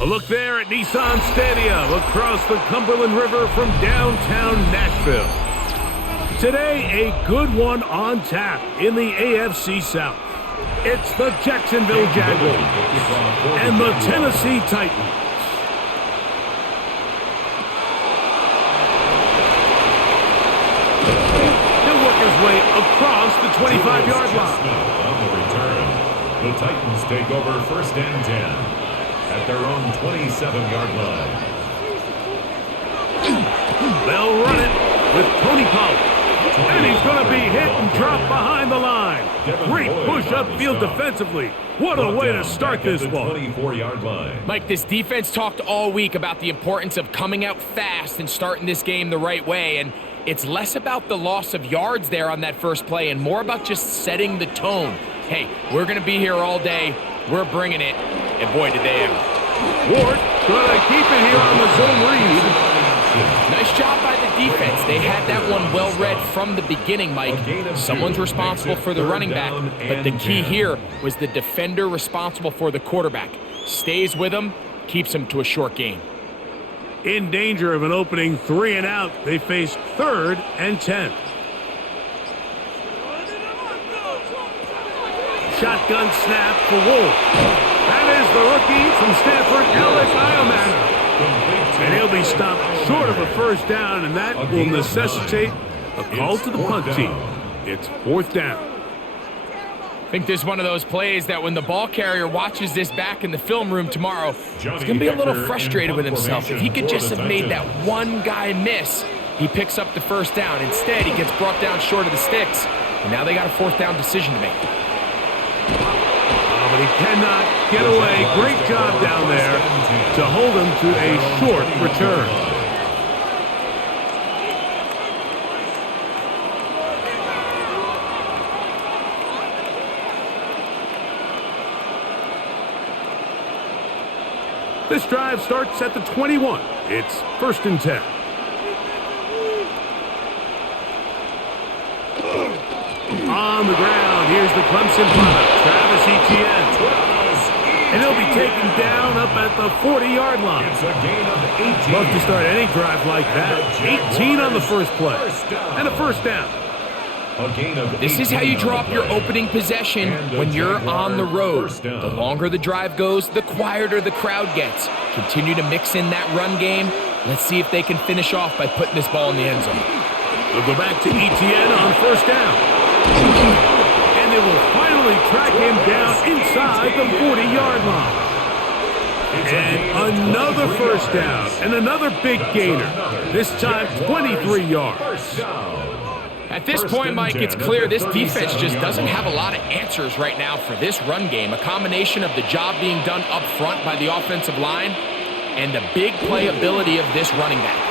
A look there at Nissan Stadium across the Cumberland River from downtown Nashville. Today, a good one on tap in the AFC South. It's the Jacksonville Jaguars and the Tennessee Titans. He'll work his way across the 25-yard line. On the return, the Titans take over 1st and 10. At their own 27-yard line. They'll run it with Tony Pollard. And he's going to be hit and dropped behind the line. Great push upfield defensively. What a way to start this one. 24-yard line. Mike, this defense talked all week about the importance of coming out fast and starting this game the right way. And it's less about the loss of yards there on that first play and more about just setting the tone. Hey, we're going to be here all day. We're bringing it. And boy, did they ever. Ward trying to keep it here on the zone read. Nice job by the defense. They had that one well read from the beginning, Mike. Someone's responsible for the running back, but the key here was the defender responsible for the quarterback. Stays with him, keeps him to a short gain. In danger of an opening 3 and out, they face 3rd and 10. Shotgun snap for Wolf. That is the rookie from Stanford, Alex Iomanner. And he'll be stopped short of a first down, and that will necessitate a call to the punt team. It's 4th down. I think this is one of those plays that when the ball carrier watches this back in the film room tomorrow, he's going to be a little frustrated with himself. If he could just have made that one guy miss, he picks up the first down. Instead, he gets brought down short of the sticks, and now they got a 4th down decision to make. But he cannot get away. Great job down there to hold him to a short return. This drive starts at the 21. It's 1st and 10. On the ground, here's the Clemson product, Travis Etienne. And he'll be taken down up at the 40-yard line. It's a gain of 18. Love to start any drive like that. 18 on the first play. And a first down. A gain of 18. This is how you drop your opening possession when you're on the road. The longer the drive goes, the quieter the crowd gets. Continue to mix in that run game. Let's see if they can finish off by putting this ball in the end zone. They'll go back to Etienne on first down. And they will finally track him down inside the 40-yard line. And another first down and another big gainer. This time 23 yards. At this point, Mike, it's clear this defense just doesn't have a lot of answers right now for this run game. A combination of the job being done up front by the offensive line and the big playability of this running back.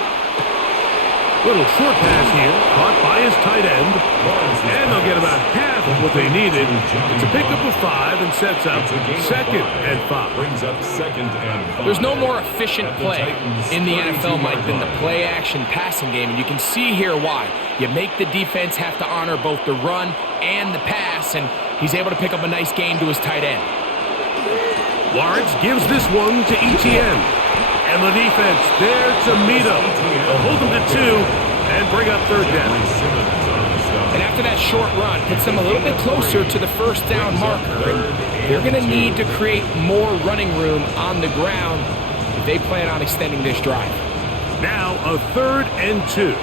Little short pass here, caught by his tight end. And they'll get about half of what they needed. It's a pickup of 5 and sets up 2nd and 5. Brings up 2nd and 5. There's no more efficient play in the NFL, Mike, than the play-action passing game, and you can see here why. You make the defense have to honor both the run and the pass, and he's able to pick up a nice gain to his tight end. Lawrence gives this one to Etienne. And the defense there to meet him. They'll hold him to 2 and bring up 3rd down. And after that short run, puts them a little bit closer to the first down marker. And they're going to need to create more running room on the ground if they plan on extending this drive. Now a 3rd and 2.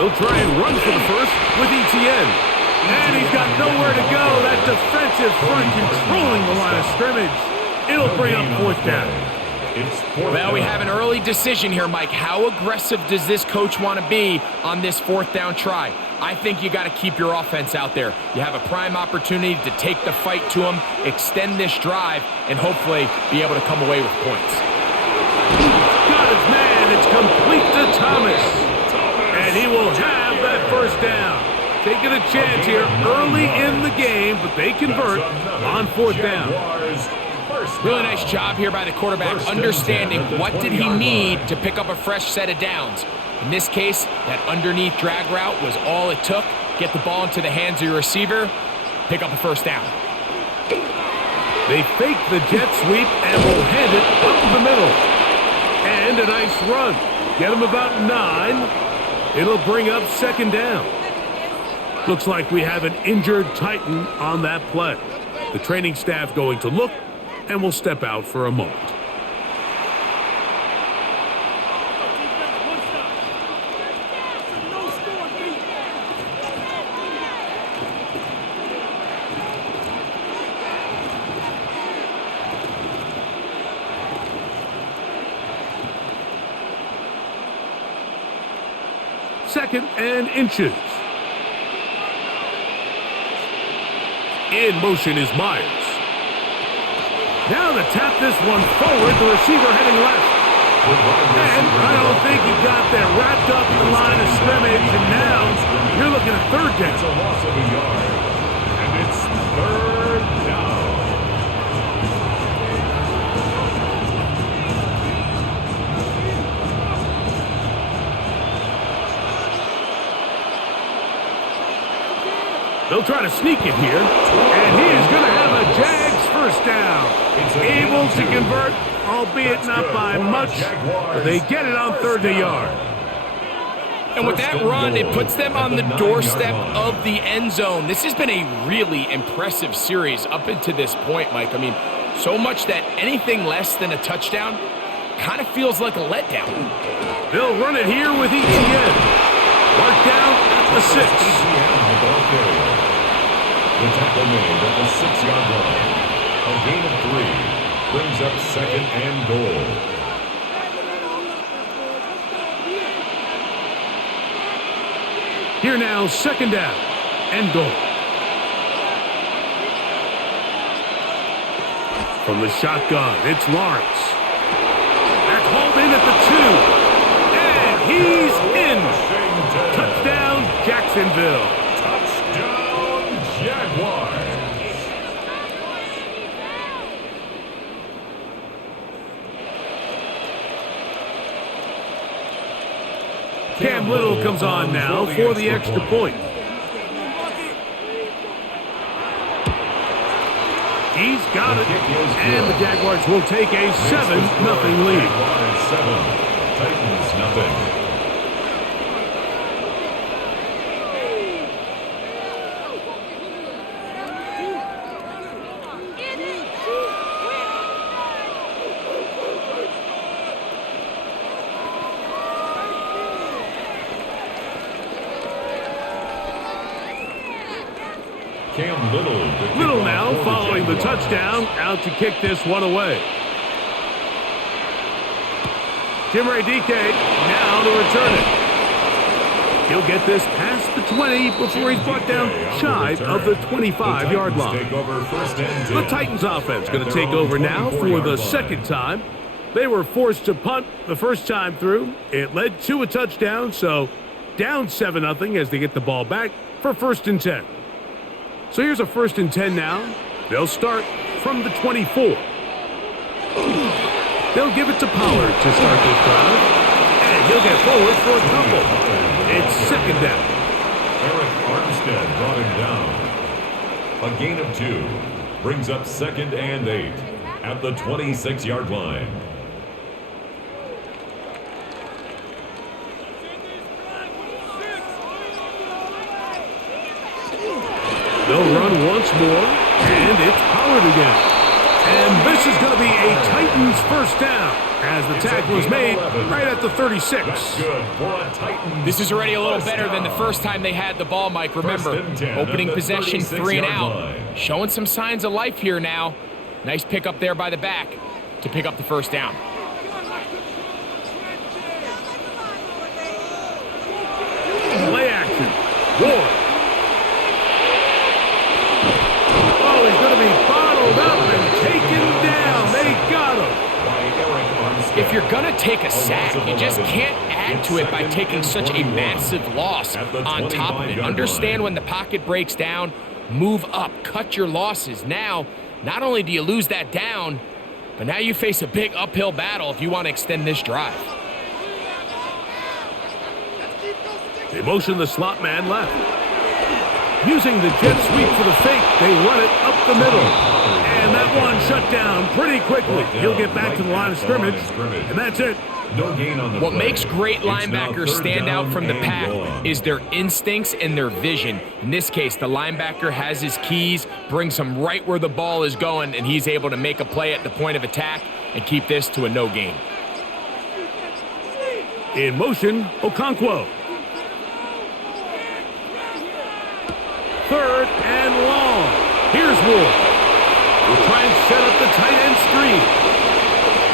They'll try and run for the first with Etienne. And he's got nowhere to go. That defensive front controlling the line of scrimmage. It'll bring up 4th down. Well, we have an early decision here, Mike. How aggressive does this coach want to be on this 4th down try? I think you got to keep your offense out there. You have a prime opportunity to take the fight to him, extend this drive, and hopefully be able to come away with points. Got his man. It's complete to Thomas. And he will have that first down. Taking a chance here early in the game, but they convert on 4th down. Really nice job here by the quarterback, understanding what did he need to pick up a fresh set of downs. In this case, that underneath drag route was all it took. Get the ball into the hands of your receiver, pick up a first down. They fake the jet sweep and will hand it up the middle. And a nice run. Get them about 9. It'll bring up second down. Looks like we have an injured Titan on that play. The training staff going to look and will step out for a moment. Second and inches. In motion is Myers. Now to tap this one forward, the receiver heading left. And I don't think he got there, wrapped up in the line of scrimmage, and now you're looking at third down. It's a loss of a yard, and it's third down. They'll try to sneak it here, and he is going to have a Jags first down. Able to convert, albeit not by much, but they get it on third yard. And with that run, it puts them on the doorstep of the end zone. This has been a really impressive series up until this point, Mike. I mean, so much that anything less than a touchdown kind of feels like a letdown. They'll run it here with ETN. Mark down at the 6. The tackle made at the 6-yard line. A gain of 3 brings up second and goal. Here now, second down and goal. From the shotgun, it's Lawrence. That's hauled in at the 2. And he's in. Touchdown, Jacksonville. Touchdown, Jaguars. Cam Little comes on now for the extra point. He's got it. And the Jaguars will take a 7-0 lead. 7, Titans nothing. Cam Little now following the touchdown, out to kick this one away. Jimmy DK now to return it. He'll get this past the 20 before he's brought down shy of the 25-yard line. The Titans offense going to take over now for the second time. They were forced to punt the first time through. It led to a touchdown, so down 7-0 as they get the ball back for 1st and 10. So here's a 1st and 10 now. They'll start from the 24. They'll give it to Pollard to start this drive. And he'll get forward for a couple. It's second down. Eric Armstead brought him down. A gain of 2 brings up 2nd and 8 at the 26-yard line. They'll run once more, and it's Pollard again. And this is going to be a Titans first down as the tackle is made right at the 36. This is already a little better than the first time they had the ball, Mike. Remember, opening possession, 3 and out. Showing some signs of life here now. Nice pick up there by the back to pick up the first down. Play action. Ward. Oh, he's going to be bottled up and taken down. They got him. If you're going to take a sack, you just can't add to it by taking such a massive loss on top of it. Understand when the pocket breaks down, move up, cut your losses. Now, not only do you lose that down, but now you face a big uphill battle if you want to extend this drive. They motion the slot man left. Using the jet sweep for the fake, they run it up the middle. And that one shut down pretty quickly. He'll get back to the line of scrimmage, and that's it. No gain on the What play. makes great linebackers stand out from the pack long. is their instincts and their vision. In this case, the linebacker has his keys, brings him right where the ball is going, and he's able to make a play at the point of attack and keep this to a no gain. In motion, Okonkwo. Third and long. Here's Ward. We'll try and set up the tight end screen.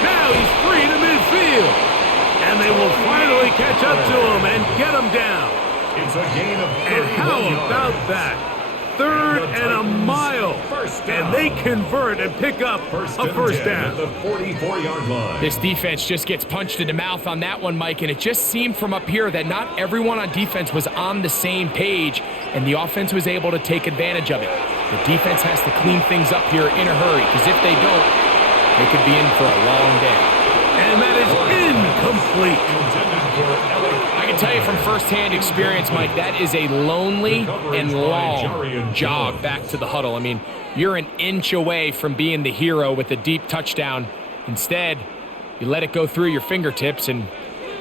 Now he's free to midfield. And they will finally catch up to him and get him down. It's a gain of 31 And how yards. about that? Third and a mile. And they convert and pick up a first down. At the 44-yard line. This defense just gets punched in the mouth on that one, Mike, and it just seemed from up here that not everyone on defense was on the same page, and the offense was able to take advantage of it. The defense has to clean things up here in a hurry, because if they don't, they could be in for a long day. And that is incomplete. I can tell you from firsthand experience, Mike, that is a lonely and long jog back to the huddle. I mean, you're an inch away from being the hero with a deep touchdown. Instead, you let it go through your fingertips, and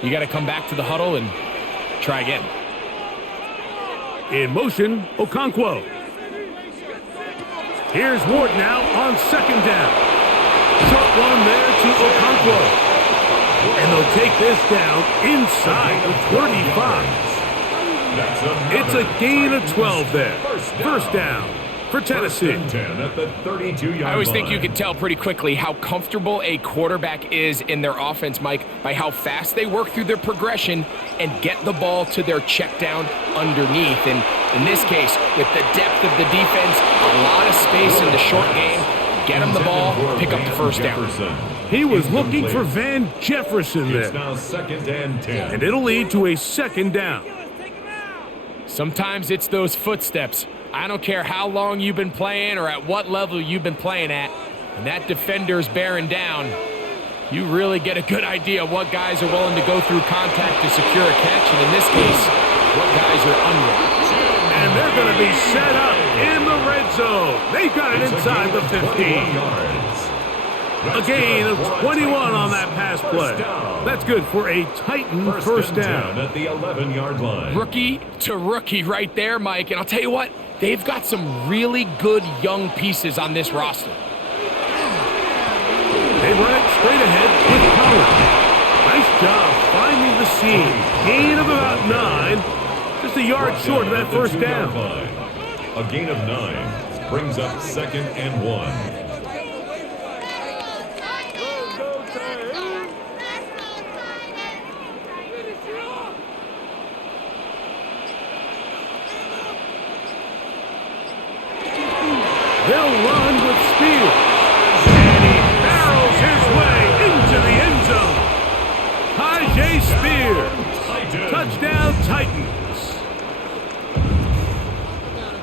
you got to come back to the huddle and try again. In motion, Okonkwo. Here's Ward now on second down. Short one there to Okonkwo. And they'll take this down inside the 35. It's a gain of 12 there. First down for Tennessee. I always think you can tell pretty quickly how comfortable a quarterback is in their offense, Mike, by how fast they work through their progression and get the ball to their check down underneath. And in this case, with the depth of the defense, a lot of space in the short game, get them the ball, pick up the first down. He was looking for Van Jefferson there. It's now 2nd and 10. And it'll lead to a second down. Sometimes it's those footsteps. I don't care how long you've been playing or at what level you've been playing at, and that defender's bearing down, you really get a good idea of what guys are willing to go through contact to secure a catch, and in this case, what guys are unwilling. And they're going to be set up in the red zone. They've got it inside the 15. A gain of 21 on that pass play. That's good for a Titan first down. At the 11-yard line. Rookie to rookie right there, Mike. And I'll tell you what, they've got some really good young pieces on this roster. They run it straight ahead with Power. Nice job finding the seam. Gain of about 9. Just a yard short of that first down. A gain of 9 brings up 2nd and 1. They'll run with speed. And he barrels his way into the end zone. Tajay Spear. Touchdown Titans.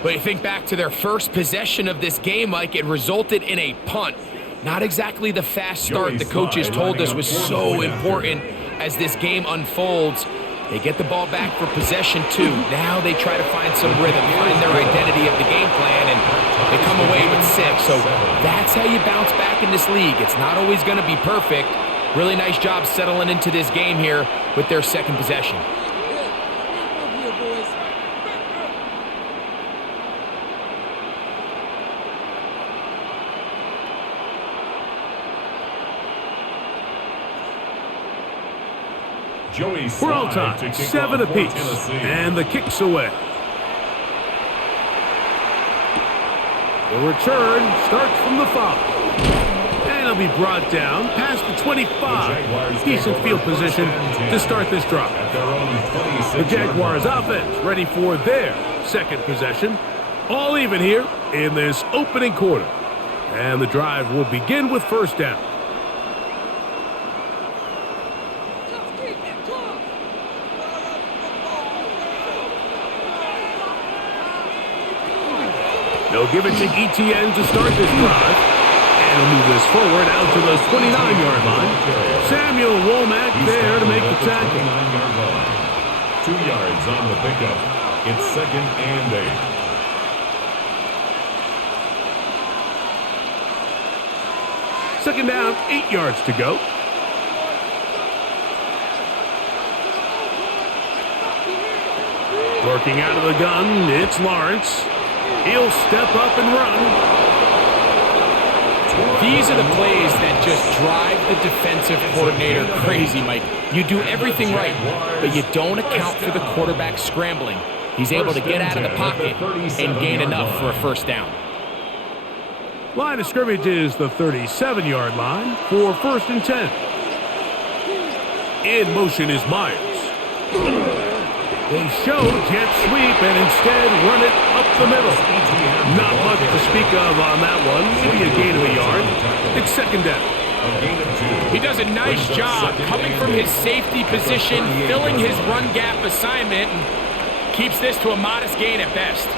But you think back to their first possession of this game, Mike, it resulted in a punt. Not exactly the fast start the coaches told us was so important as this game unfolds. They get the ball back for possession 2. Now they try to find some rhythm, find their identity of the game plan, and they come away with 6. So that's how you bounce back in this league. It's not always going to be perfect. Really nice job settling into this game here with their second possession. We're all tied, 7 apiece, and the kick's away. The return starts from the 5. And it'll be brought down past the 25. Decent field position to start this drive. The Jaguars offense ready for their second possession. All even here in this opening quarter. And the drive will begin with first down. They'll give it to ETN to start this drive. And he'll move this forward out to the 29-yard line. Samuel Womack there to make the tackle. 2 yards on the pickup. It's 2nd and 8. Second down, 8 yards to go. Working out of the gun, it's Lawrence. He'll step up and run. These are the plays that just drive the defensive coordinator crazy, Mike. You do everything right, but you don't account for the quarterback scrambling. He's able to get out of the pocket and gain enough for a first down. Line of scrimmage is the 37-yard line for 1st and 10. In motion is Myers. They show jet sweep and instead run it up the middle. Not much to speak of on that one. Maybe a gain of a yard. It's second down. He does a nice job coming from his safety position, filling his run gap assignment, and keeps this to a modest gain at best.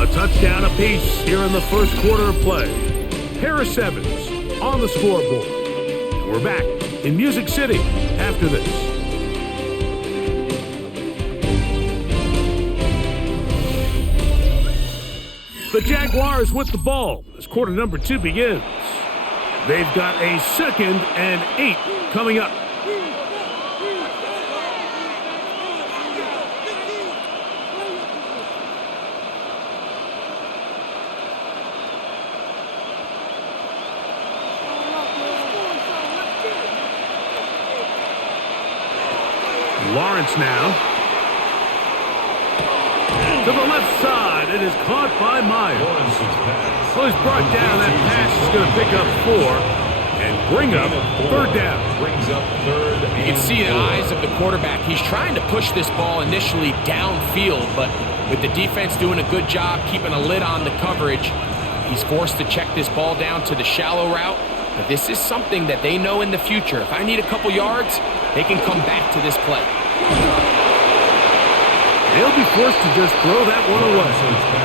A touchdown apiece here in the first quarter of play. Harris Evans on the scoreboard. And we're back in Music City after this. The Jaguars with the ball as quarter number 2 begins. They've got a 2nd and 8 coming up. Lawrence now. To the left side. It is caught by Myers. Well, he's brought down. That pass is going to pick up 4 and bring up 3rd down. You can see the eyes of the quarterback. He's trying to push this ball initially downfield, but with the defense doing a good job keeping a lid on the coverage, he's forced to check this ball down to the shallow route. But this is something that they know in the future. If I need a couple yards, they can come back to this play. They'll be forced to just throw that one away.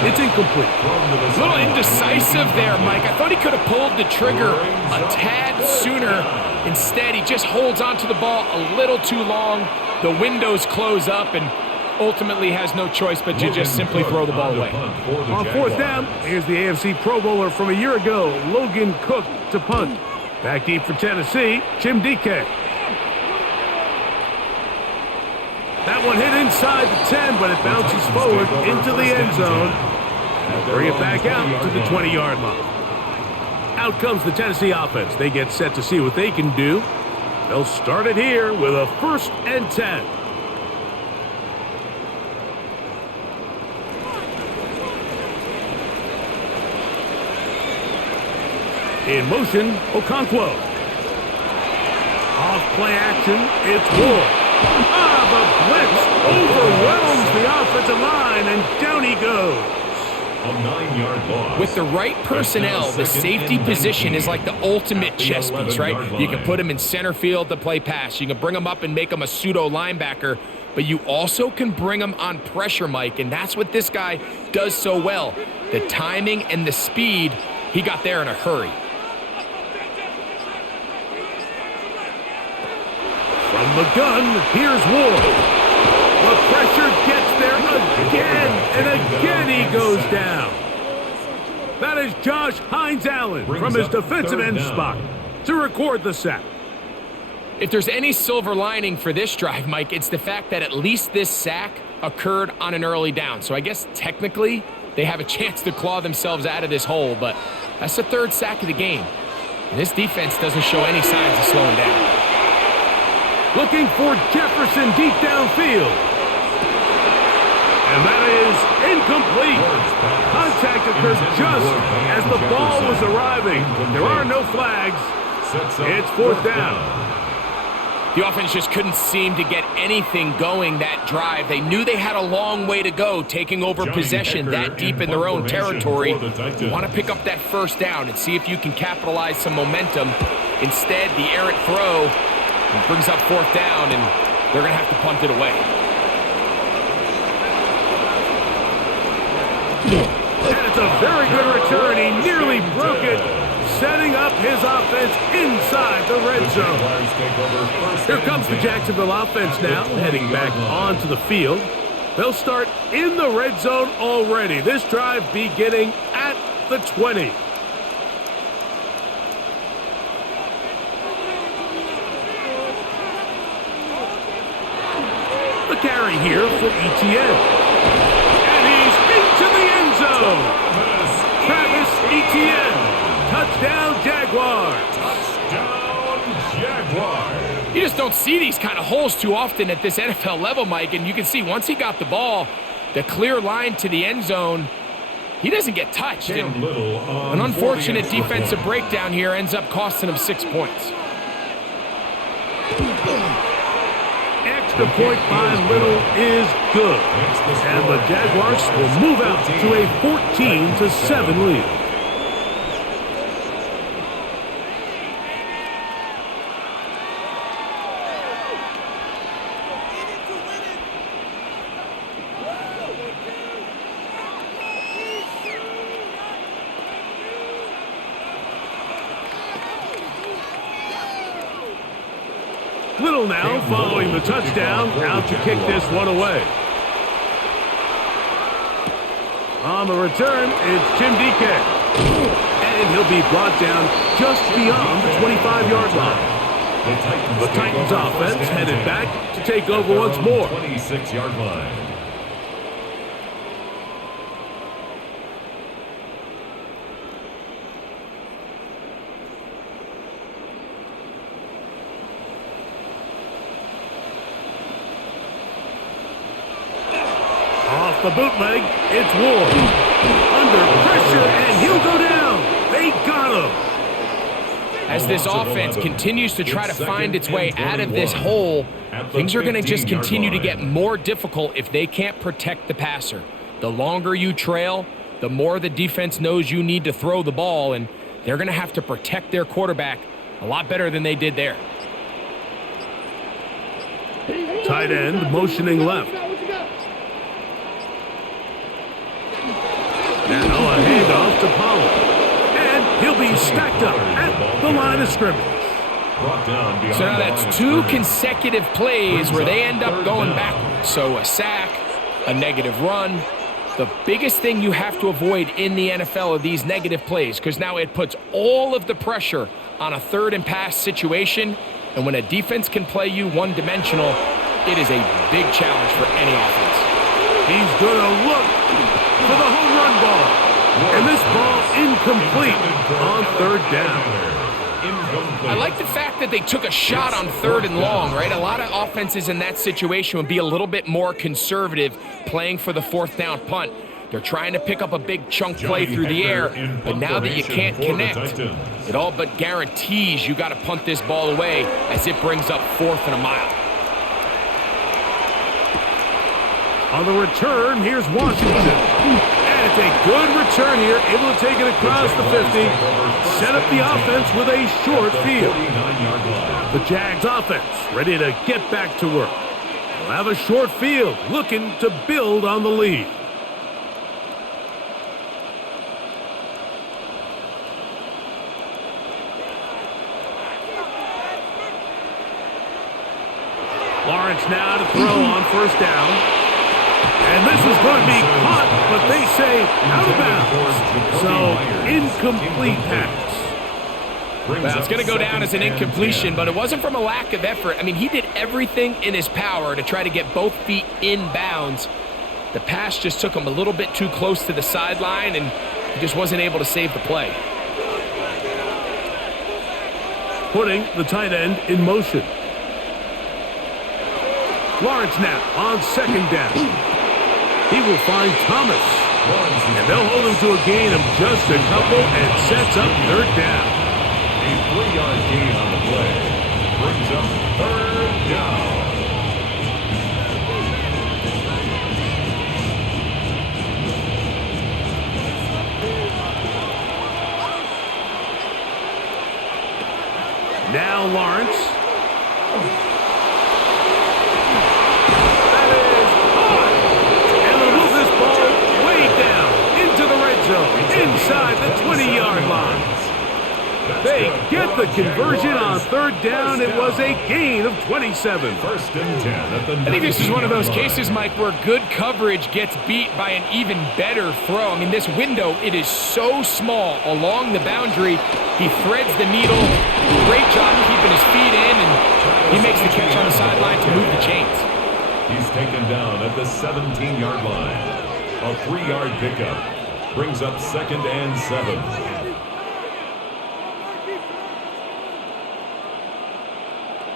It's incomplete. A little indecisive there, Mike. I thought he could have pulled the trigger a tad sooner. Instead, he just holds onto the ball a little too long. The windows close up and ultimately has no choice but to just simply throw the ball away. On 4th down, here's the AFC Pro Bowler from a year ago, Logan Cook, to punt. Back deep for Tennessee, Jim DK. That one hit inside the 10, but it bounces forward into the end zone. Bring it back out to the 20-yard line. Out comes the Tennessee offense. They get set to see what they can do. They'll start it here with a 1st and 10. In motion, Okonkwo. Off play action, it's Ward. The blitz overwhelms the offensive line, and down he goes. A 9-yard loss. With the right personnel, the safety position is like the ultimate chess piece, right? You can put him in center field to play pass. You can bring him up and make him a pseudo linebacker, but you also can bring him on pressure, Mike, and that's what this guy does so well. The timing and the speed, he got there in a hurry. From the gun, here's Ward. The pressure gets there again, and again he goes down. That is Josh Hines-Allen from his defensive end spot to record the sack. If there's any silver lining for this drive, Mike, it's the fact that at least this sack occurred on an early down. So I guess technically they have a chance to claw themselves out of this hole, but that's the 3rd sack of the game. And this defense doesn't show any signs of slowing down. Looking for Jefferson deep downfield. And that is incomplete. Contact occurred just as the ball was arriving. There are no flags. It's 4th down. The offense just couldn't seem to get anything going that drive. They knew they had a long way to go, taking over possession that deep in their own territory. You want to pick up that 1st down and see if you can capitalize some momentum. Instead, the errant throw brings up 4th down, and they're going to have to punt it away. And it's a very good return. He nearly broke it, setting up his offense inside the red zone. Here comes the Jacksonville offense now, heading back onto the field. They'll start in the red zone already. This drive beginning at the 20. The carry here for ETN. And he's into the end zone. Travis Etienne. Touchdown, Jaguars. Touchdown, Jaguars. You just don't see these kind of holes too often at this NFL level, Mike. And you can see once he got the ball, the clear line to the end zone, he doesn't get touched. And an unfortunate defensive breakdown here ends up costing him 6 points. Extra point by Little is good. And the Jaguars will move out to a 14-7 lead. Little now following the touchdown, out to kick this one away. On the return, it's Jim DK. And he'll be brought down just beyond the 25-yard line. The Titans offense headed back to take over once more. 26-yard line. Off the bootleg, it's Ward. Under pressure, and he'll go down. They got him. As this offense continues to try to find its way out of this hole, things are going to just continue to get more difficult if they can't protect the passer. The longer you trail, the more the defense knows you need to throw the ball, and they're going to have to protect their quarterback a lot better than they did there. Tight end motioning left. Now a handoff to Pollard. And he'll be stacked up at the line of scrimmage. So now that's 2 consecutive plays where they end up going backwards. So a sack, a negative run. The biggest thing you have to avoid in the NFL are these negative plays, because now it puts all of the pressure on a third and pass situation. And when a defense can play you one-dimensional, it is a big challenge for any offense. He's going to look for the home run ball. And this ball incomplete on third down. I like the fact that they took a shot on 3rd and long, right? A lot of offenses in that situation would be a little bit more conservative playing for the 4th down punt. They're trying to pick up a big chunk play through the air, but now that you can't connect, it all but guarantees you got to punt this ball away as it brings up 4th and a mile. On the return, here's Washington. And it's a good return here, able to take it across the 50. Set up the offense with a short field. The Jags offense ready to get back to work. They'll have a short field, looking to build on the lead. Lawrence now to throw on 1st down. And this is going to be caught, but they say out of bounds. So, incomplete pass. Well, it's going to go down as an incompletion, but it wasn't from a lack of effort. I mean, he did everything in his power to try to get both feet in bounds. The pass just took him a little bit too close to the sideline, and he just wasn't able to save the play. Putting the tight end in motion. Lawrence now on 2nd down. He will find Thomas. And they'll hold him to a gain of just a couple and sets up 3rd down. A 3-yard gain on the play brings up 3rd down. Now Lawrence. Inside the 20-yard line. They They get the conversion on third down. It was a gain of 27. First and 10 at the I think this is one of those cases, Mike, where good coverage gets beat by an even better throw. I mean, this window, it is so small along the boundary. He threads the needle. Great job keeping his feet in, and he makes the catch on the sideline to move the chains. He's taken down at the 17-yard line. A 3-yard pickup brings up second and 7.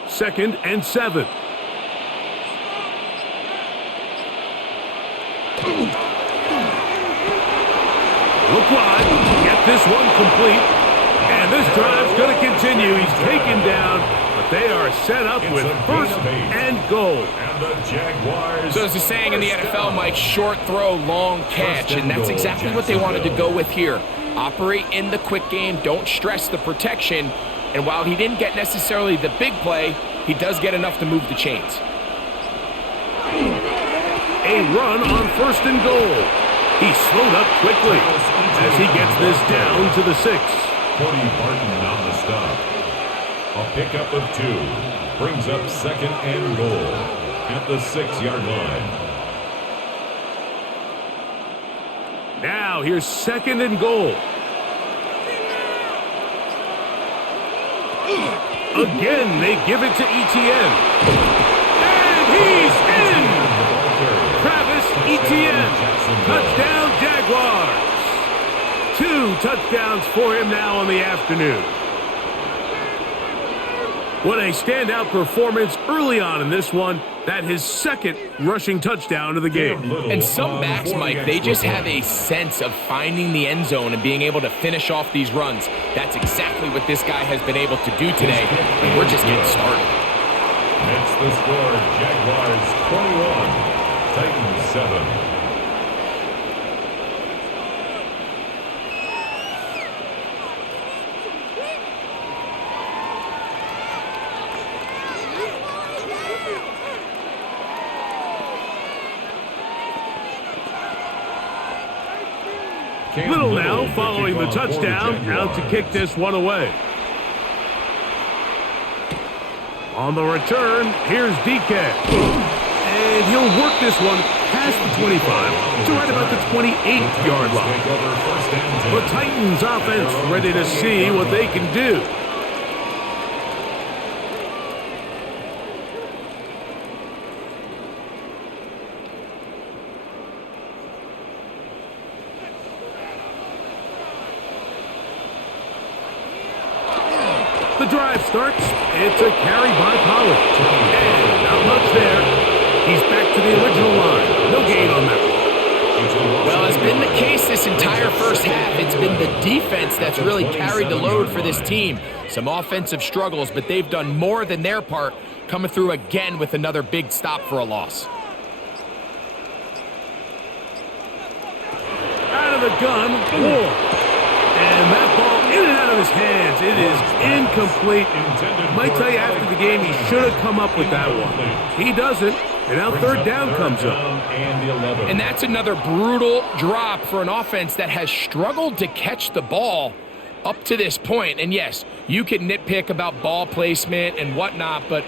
Second and 7. Look wide. Get this one complete. And this drive's going to continue. He's taken down, but they are set up with first and goal. And the Jaguars. So there's a saying in the NFL, Mike, short throw, long catch, and that's exactly what they wanted to go with here. Operate in the quick game, don't stress the protection, and while he didn't get necessarily the big play, he does get enough to move the chains. A run on first and goal. He slowed up quickly as he gets this down to the 6. Cody Barton on the stop. A pickup of 2 brings up second and goal at the 6-yard line. Now here's second and goal. Again, they give it to Etienne. And he's in! Travis Etienne. Touchdown, Jaguars. 2 touchdowns for him now on the afternoon. What a standout performance early on in this one. That his second rushing touchdown of the game. And some backs, Mike, they just have a sense of finding the end zone and being able to finish off these runs. That's exactly what this guy has been able to do today, and we're just getting started. That's the score. Jaguars 21, Titans 7. Little now following the touchdown, out to kick this one away. On the return, here's DK. And he'll work this one past the 25 to right about the 28-yard line. The Titans offense ready to see what they can do. The drive starts. It's a carry by Pollard. And not much there. He's back to the original line. No gain on that one. Well, it's been the case this entire first half. It's been the defense that's really carried the load for this team. Some offensive struggles, but they've done more than their part, coming through again with another big stop for a loss. Out of the gun, Ward. And that ball in and out of his hands. It is incomplete. Might tell you after the game he should have come up with that one. He doesn't, and now third down comes up. And that's another brutal drop for an offense that has struggled to catch the ball up to this point. And yes, you can nitpick about ball placement and whatnot, but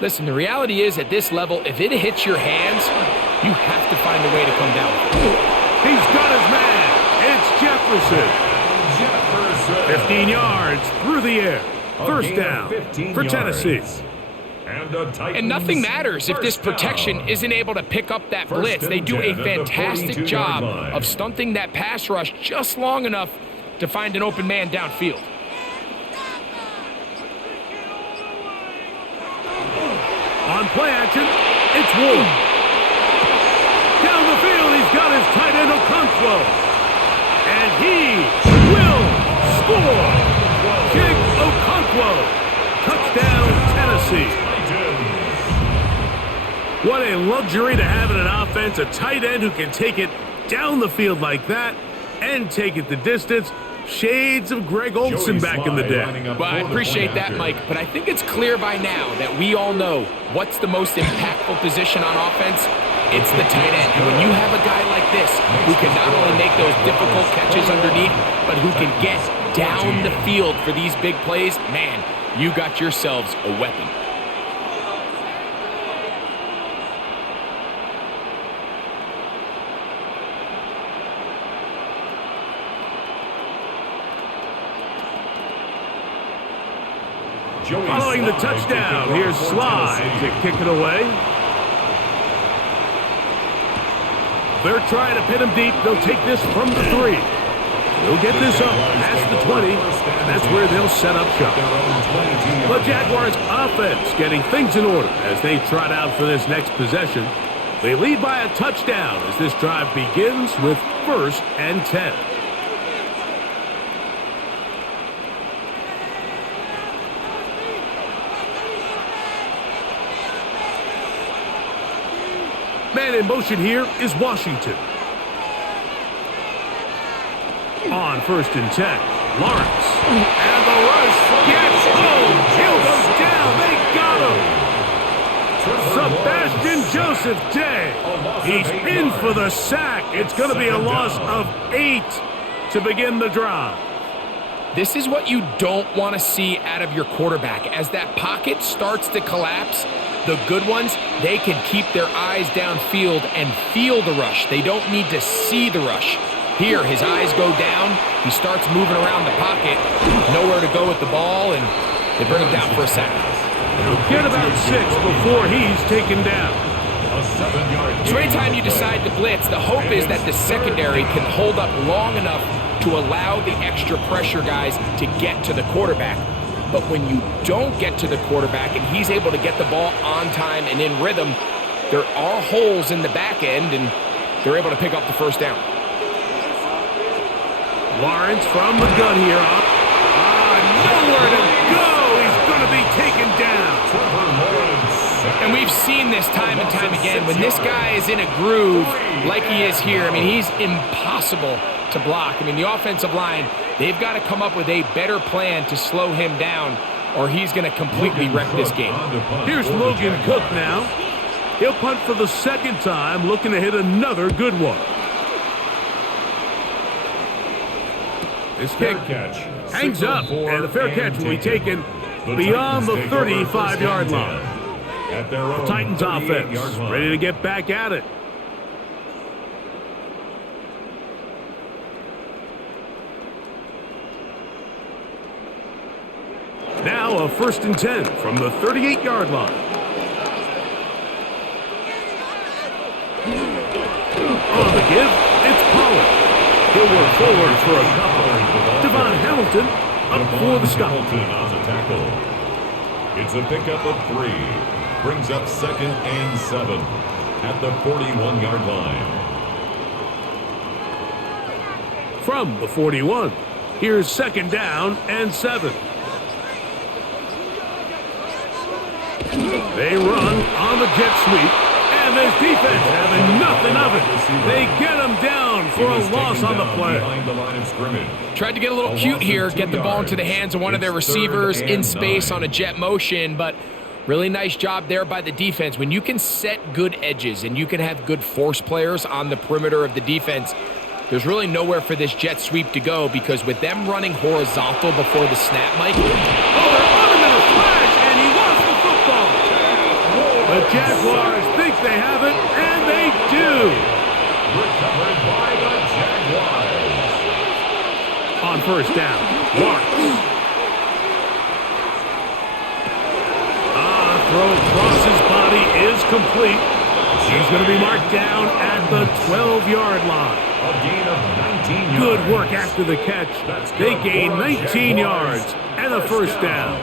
listen, the reality is at this level, if it hits your hands, you have to find a way to come down. He's got his man. It's Jefferson. 15 yards through the air. First down for Tennessee. And nothing matters if this protection isn't able to pick up that blitz. They do a fantastic job of stunting that pass rush just long enough to find an open man downfield. On play action, it's Ward. Down the field, he's got his tight end Okonkwo. And he will score. Jig Okonkwo. Touchdown, Tennessee. What a luxury to have in an offense, a tight end who can take it down the field like that and take it the distance. Shades of Greg Olsen back in the day. Well, I appreciate that, Mike, but I think it's clear by now that we all know what's the most impactful position on offense. It's the tight end. And when you have a guy like this who can not only make those difficult catches underneath, but who can get down the field for these big plays, man, you got yourselves a weapon. Following the touchdown, here's Slide to kick it away. They're trying to pin him deep. They'll take this from the 3. They'll get this up past the 20, and that's where they'll set up shop. The Jaguars offense getting things in order as they trot out for this next possession. They lead by a touchdown as this drive begins with 1st and 10. Man in motion here is Washington. On 1st and 10, Lawrence. And the rush gets home. Hill goes down. They got him. Sebastian Joseph Day. He's in for the sack. It's going to be a loss of 8 to begin the drive. This is what you don't want to see out of your quarterback. As that pocket starts to collapse, the good ones, they can keep their eyes downfield and feel the rush. They don't need to see the rush. Here, his eyes go down. He starts moving around the pocket. Nowhere to go with the ball, and they bring him down for a sack. Get about 6 before he's taken down. So anytime you decide to blitz, the hope is that the secondary can hold up long enough to allow the extra pressure guys to get to the quarterback. But when you don't get to the quarterback and he's able to get the ball on time and in rhythm, there are holes in the back end, and they're able to pick up the 1st down. Lawrence from the gun here. Nowhere to go. He's going to be taken down. And we've seen this time and time again. When this guy is in a groove like he is here, I mean, he's impossible to block. I mean, the offensive line, they've got to come up with a better plan to slow him down, or he's going to completely wreck this game. Here's Logan Cook now. He'll punt for the 2nd time, looking to hit another good one. This kick hangs up, and the fair catch will be taken beyond the 35-yard line. The Titans offense ready to get back at it. Now a 1st and 10 from the 38-yard line. On the give, it's Pollard. He'll work forward for a couple. Devon Hamilton up for the stop. On the tackle. It's a pickup of 3. Brings up 2nd and 7 at the 41-yard line. From the 41, here's 2nd down and 7. They run on the jet sweep, and this defense having nothing of it. They get him down for a loss on the play. Tried to get a little cute here, get the ball into the hands of one of their receivers in space on a jet motion, but really nice job there by the defense. When you can set good edges and you can have good force players on the perimeter of the defense, there's really nowhere for this jet sweep to go, because with them running horizontal before the snap, Mike. They're on him in a flash, and he lost the football. The Jaguars think they have it, and they do. Recovered by the Jaguars. On 1st down, Lawrence. Throw across his body is complete. He's going to be marked down at the 12-yard line. A gain of 19 yards. Good work after the catch. They gain 19 yards and a 1st down.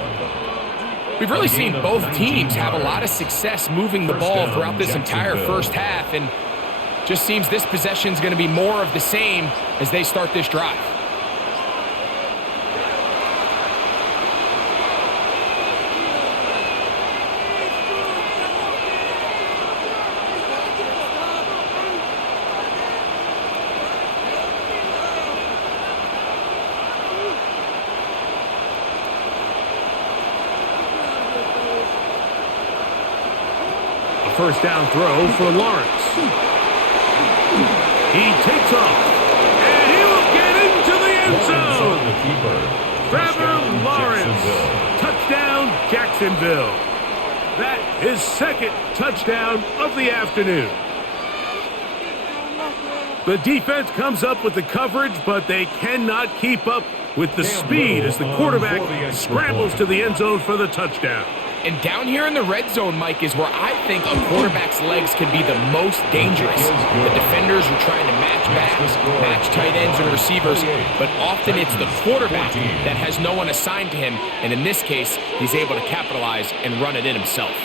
We've really seen both teams have a lot of success moving the ball throughout this entire 1st half, and just seems this possession is going to be more of the same as they start this drive. First down throw for Lawrence. He takes off, end zone. Trevor Lawrence. Touchdown, Jacksonville. That is second touchdown of the afternoon. The defense comes up with the coverage, but they cannot keep up with the speed as the quarterback scrambles to the end zone for the touchdown. And down here in the red zone, Mike, is where I think a quarterback's legs can be the most dangerous. The defenders are trying to match backs, match tight ends and receivers, but often it's the quarterback that has no one assigned to him, and in this case, he's able to capitalize and run it in himself.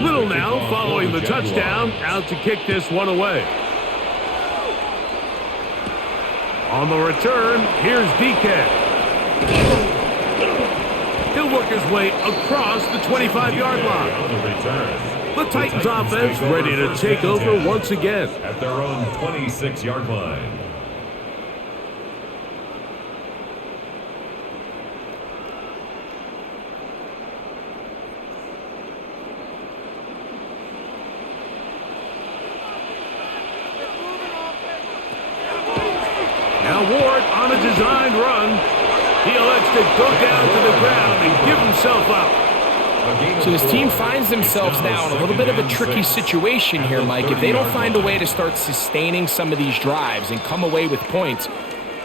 Little now following the touchdown, out to kick this one away. On the return, here's DK. He'll work his way across the 25-yard line. The Titans offense ready to take over once again. At their own 26-yard line. Now Ward on a designed run. He elects to go down to the ground and give himself up. So this team finds themselves now in a little bit of a tricky situation here, Mike. If they don't find a way to start sustaining some of these drives and come away with points,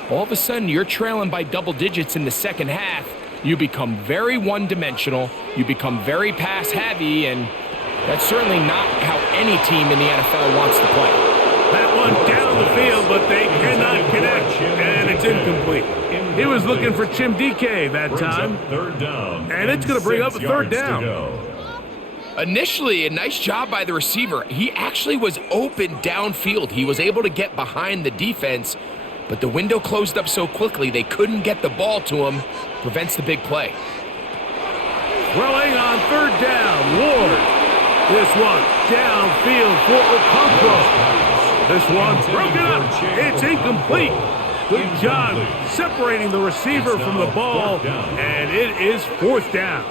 all of a sudden you're trailing by double digits in the second half. You become very one-dimensional. You become very pass-heavy, and that's certainly not how any team in the NFL wants to play. That one down the field, but they cannot connect, and it's incomplete. He was looking for Chim DK that time, and it's going to bring up a third down. Initially, a nice job by the receiver. He actually was open downfield. He was able to get behind the defense, but the window closed up so quickly they couldn't get the ball to him. Prevents the big play. Throwing on third down, Ward. This one downfield for Okonkwo. This one broken up. It's incomplete. Good job separating the receiver from the ball, and it is fourth down.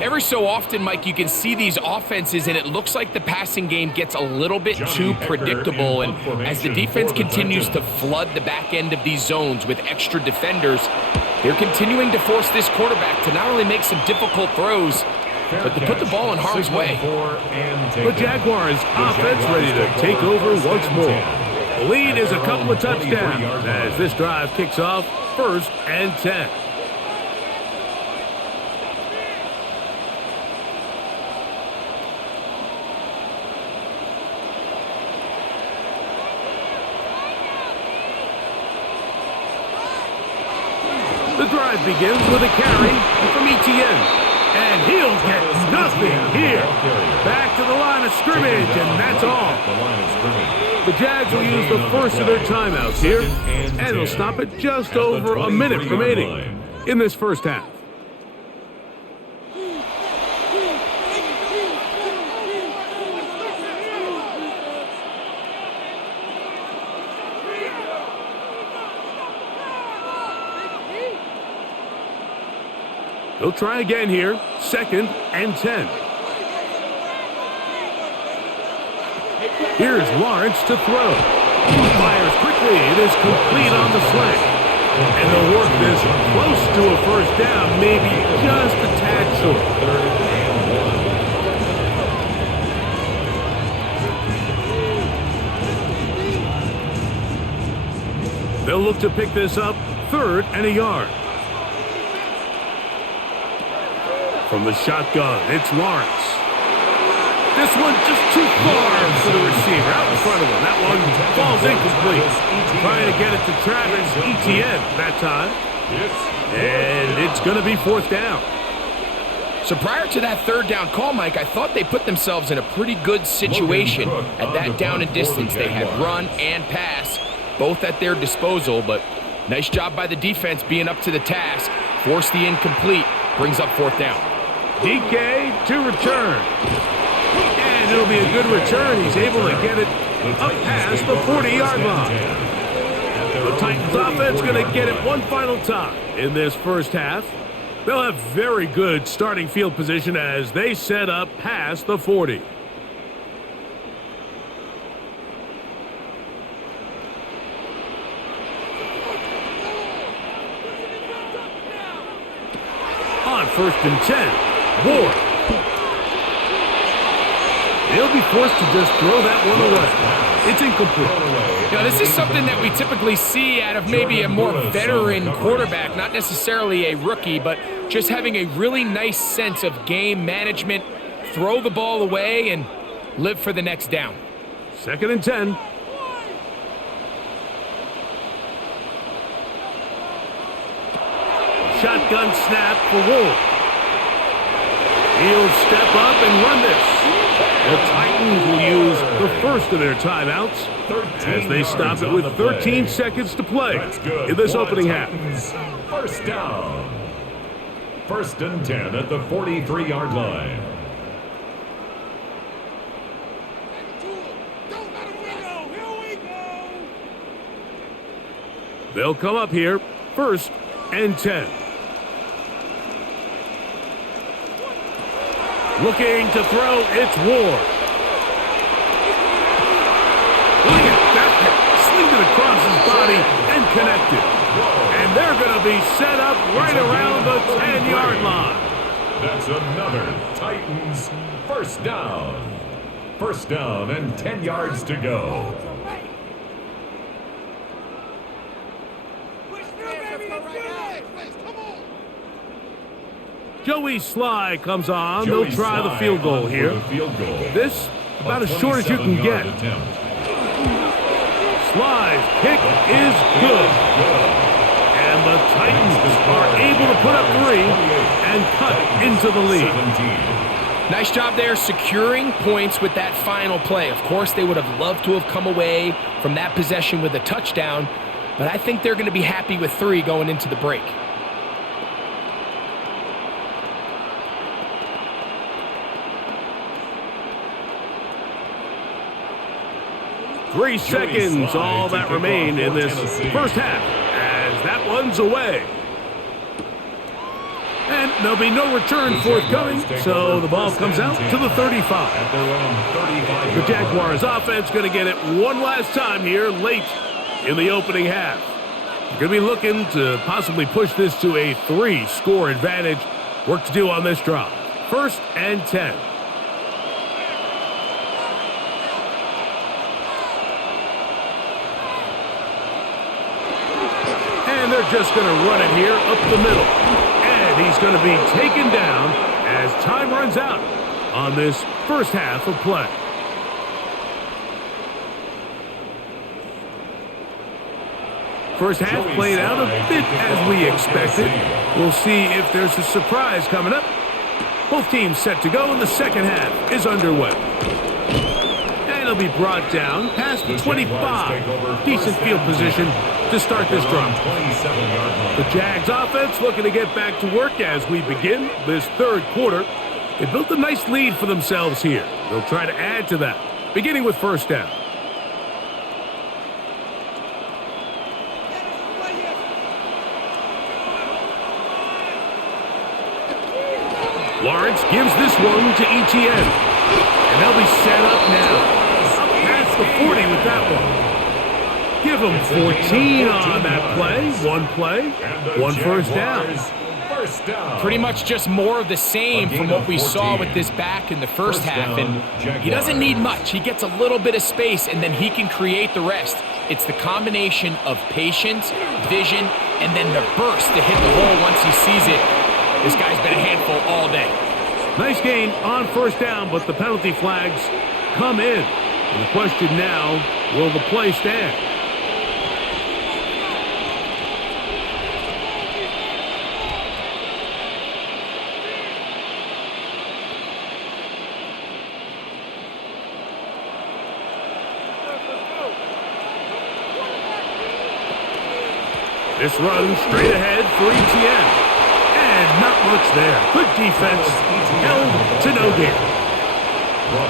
Every so often, Mike, you can see these offenses, and it looks like the passing game gets a little bit too predictable. And as the defense continues to flood the back end of these zones with extra defenders, they're continuing to force this quarterback to not only make some difficult throws, but to put the ball in harm's way. The Jaguars offense ready to take over once more. The lead is a couple of touchdowns as this drive kicks off 1st and 10. The drive begins with a carry from Etienne. And he'll get nothing here. Back to the line of scrimmage, and that's all. The Jags will use the first of their timeouts here, and they'll stop it just over a minute remaining in this first half. They'll try again here, 2nd and 10. Here's Lawrence to throw. Fires quickly. It is complete on the slant. And they'll work this close to a first down, maybe just a tad short. They'll look to pick this up, 3rd and a yard. From the shotgun, it's Lawrence. This one just too far for the receiver, out in front of him. That one falls incomplete. Trying to get it to Travis Etienne that time. And it's going to be 4th down. So prior to that 3rd down call, Mike, I thought they put themselves in a pretty good situation at that down and distance. They had run and pass, both at their disposal, but nice job by the defense being up to the task. Forced the incomplete, brings up 4th down. DK to return. And it'll be a good return. He's able to get it up past the 40-yard line. The The Titans offense going to get it one final time in this first half. They'll have very good starting field position as they set up past the 40. On 1st and 10, Ward. He'll be forced to just throw that one away. It's incomplete. Now, this is something that we typically see out of maybe a more veteran quarterback, not necessarily a rookie, but just having a really nice sense of game management, throw the ball away, and live for the next down. 2nd and 10. Shotgun snap for Ward. He'll step up and run this. The Titans will use the first of their timeouts as they stop it with 13 seconds to play in this opening half. First down. 1st and 10 at the 43-yard line. They'll come up here, 1st and 10. Looking to throw, it's Ward. Look at that. Slinged it across his body and connected. And they're going to be set up right around the 10-yard line. That's another Titans first down. 1st down and 10 yards to go. Joey Sly comes on. They'll try the field goal here. This about as short as you can get. Sly's kick is good. And the Titans are able to put up 3 and cut into the lead. Nice job there securing points with that final play. Of course, they would have loved to have come away from that possession with a touchdown, but I think they're going to be happy with 3 going into the break. Three seconds, all that remain in this first half, as that one's away. And there'll be no return forthcoming, so the ball comes out to the 35. The Jaguars offense going to get it one last time here late in the opening half. Going to be looking to possibly push this to a 3-score advantage. Work to do on this drive. 1st and 10. And they're just going to run it here up the middle. And he's going to be taken down as time runs out on this first half of play. First half played out a bit as we expected. We'll see if there's a surprise coming up. Both teams set to go, and the second half is underway. And it'll be brought down past the 25. Decent field position to start this drive. The Jags offense looking to get back to work as we begin this third quarter. They built a nice lead for themselves here. They'll try to add to that, beginning with first down. Lawrence gives this one to Etienne. And they'll be set up now. Up past the 40 with that one. Give them 14 on that play. One play, one first down. Pretty much just more of the same from what we saw with this back in the first half. And he doesn't need much. He gets a little bit of space, and then he can create the rest. It's the combination of patience, vision, and then the burst to hit the hole once he sees it. This guy's been a handful all day. Nice gain on first down, but the penalty flags come in. And the question now, will the play stand? This run straight ahead for Etienne. And not much there. Good defense. Held to no gain.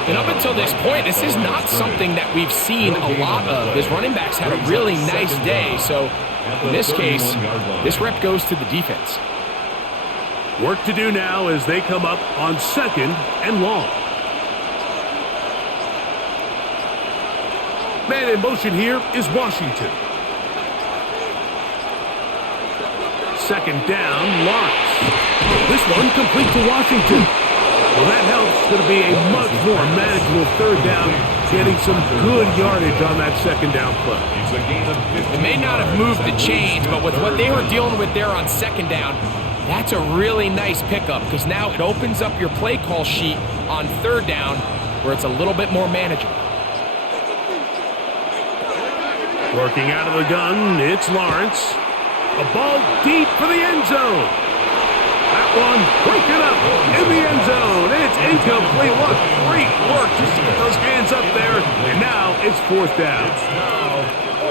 And up until this point, this is not something that we've seen a lot of. His running backs had a really nice day, so in this case, this rep goes to the defense. Work to do now as they come up on 2nd and long. Man in motion here is Washington. 2nd down, Lawrence. This one complete to Washington. Well, that helps. It's going to be a much more manageable 3rd down, getting some good yardage on that 2nd down play. It may not have moved the chains, but with what they were dealing with there on 2nd down, that's a really nice pickup because now it opens up your play call sheet on 3rd down where it's a little bit more manageable. Working out of the gun, it's Lawrence. A ball deep for the end zone. That one broken up in the end zone. It's incomplete. What great work just to get those hands up there. And now it's 4th down.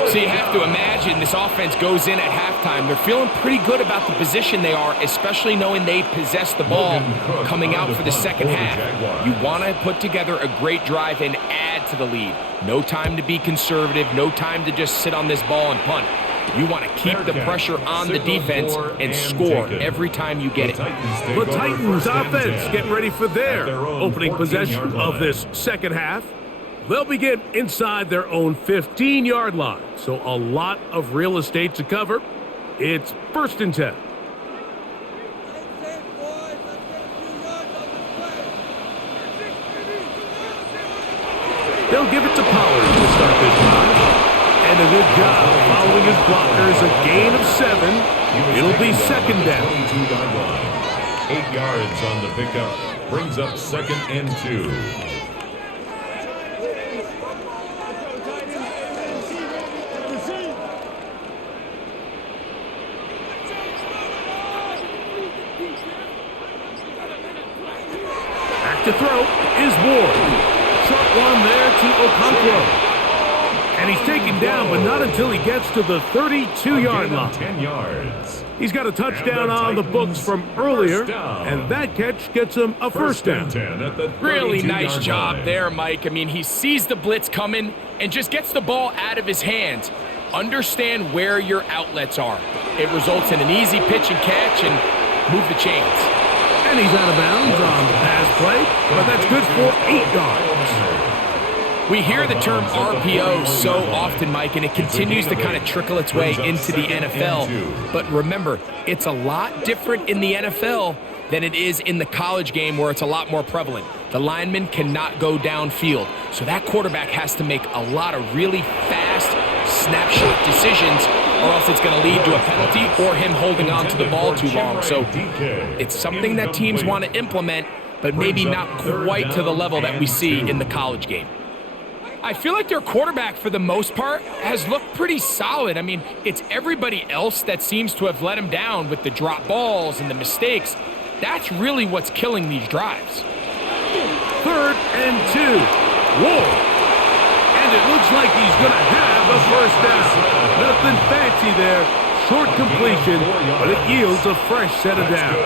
So you have to imagine this offense goes in at halftime. They're feeling pretty good about the position they are, especially knowing they possess the ball coming out for the 2nd half. You want to put together a great drive and add to the lead. No time to be conservative. No time to just sit on this ball and punt. You want to keep the pressure on the defense and score every time you get it. The Titans offense getting ready for their opening possession of this 2nd half. They'll begin inside their own 15-yard line, so a lot of real estate to cover. It's 1st and 10. They'll give it to Pollard to start this drive. And a good job following his blockers, a gain of 7. It'll be 2nd down. 8 yards on the pickup, brings up 2nd and 2. To throw is Ward. Short one there to Okonkwo. And he's taken down, but not until he gets to the 32-yard line. 10 yards. He's got a touchdown on the books from earlier, and that catch gets him a 1st down. Really nice job there, Mike. I mean, he sees the blitz coming and just gets the ball out of his hands. Understand where your outlets are. It results in an easy pitch and catch and move the chains. And he's out of bounds on the pass play, but that's good for 8 yards. We hear the term RPO so often, Mike, and it continues to kind of trickle its way into the NFL. But remember, it's a lot different in the NFL than it is in the college game where it's a lot more prevalent. The lineman cannot go downfield, so that quarterback has to make a lot of really fast snapshot decisions, or else it's going to lead to a penalty or him holding on to the ball too long. So it's something that teams want to implement, but maybe not quite to the level that we see in the college game. I feel like their quarterback, for the most part, has looked pretty solid. I mean, it's everybody else that seems to have let him down with the drop balls and the mistakes. That's really what's killing these drives. 3rd and 2. Ward. And it looks like he's going to have a 1st down. Nothing fancy there. Short completion, but it yields a fresh set of downs.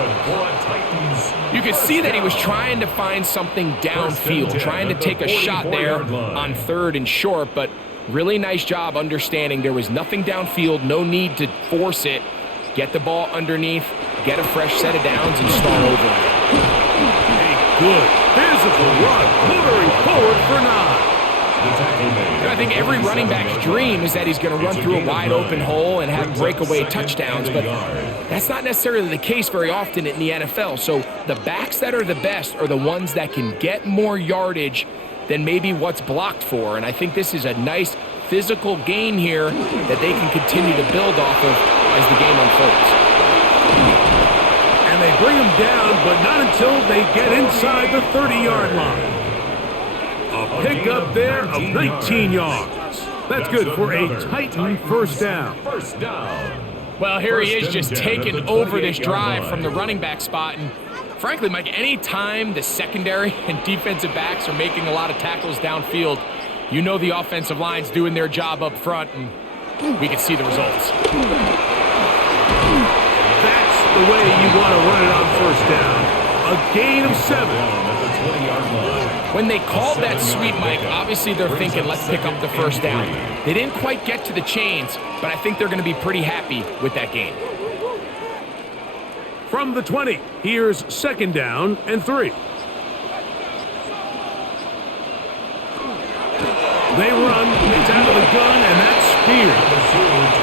You could see that he was trying to find something downfield, trying to take a shot there on 3rd and short, but really nice job understanding there was nothing downfield, no need to force it. Get the ball underneath, get a fresh set of downs, and start over. A good physical run, motoring forward for 9. I think every running back's dream is that he's going to run through a wide open hole and have breakaway touchdowns, but that's not necessarily the case very often in the NFL. So the backs that are the best are the ones that can get more yardage than maybe what's blocked for. And I think this is a nice physical gain here that they can continue to build off of as the game unfolds. And they bring him down, but not until they get inside the 30-yard line. A pickup there of 19 yards. That's good for a Titan 1st down. Well, here he is just taking over this drive from the running back spot. And frankly, Mike, any time the secondary and defensive backs are making a lot of tackles downfield, you know the offensive line's doing their job up front, and we can see the results. That's the way you want to run it on 1st down. A gain of 7. At the 20-yard line. When they called that sweep, Mike, obviously they're thinking, let's pick up the first down. They didn't quite get to the chains, but I think they're going to be pretty happy with that gain. From the 20, here's 2nd down and 3. They run, it's out of the gun, and that's Spear.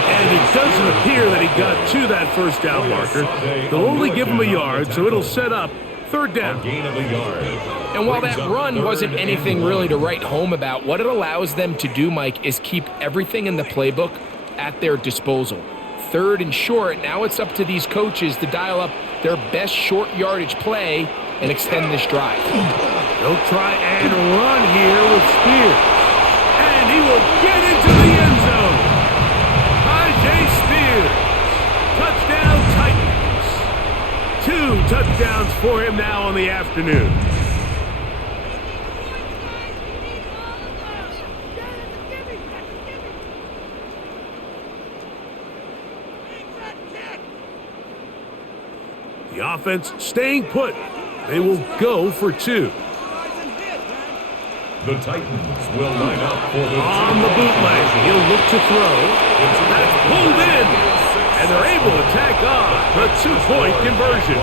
And it doesn't appear that he got to that first down marker. They'll only give him a yard, so it'll set up 3rd down. And while that run wasn't anything really to write home about, what it allows them to do, Mike, is keep everything in the playbook at their disposal. 3rd and short, now it's up to these coaches to dial up their best short yardage play and extend this drive. They'll try and run here with Spear. And he will get into the end zone. Jay Spears. Touchdown Titans. 2 touchdowns for him now on the afternoon. The offense staying put. They will go for 2. The Titans will line up for the on the bootleg. He'll look to throw. That's pulled in. And they're able to tack on the 2-point conversion.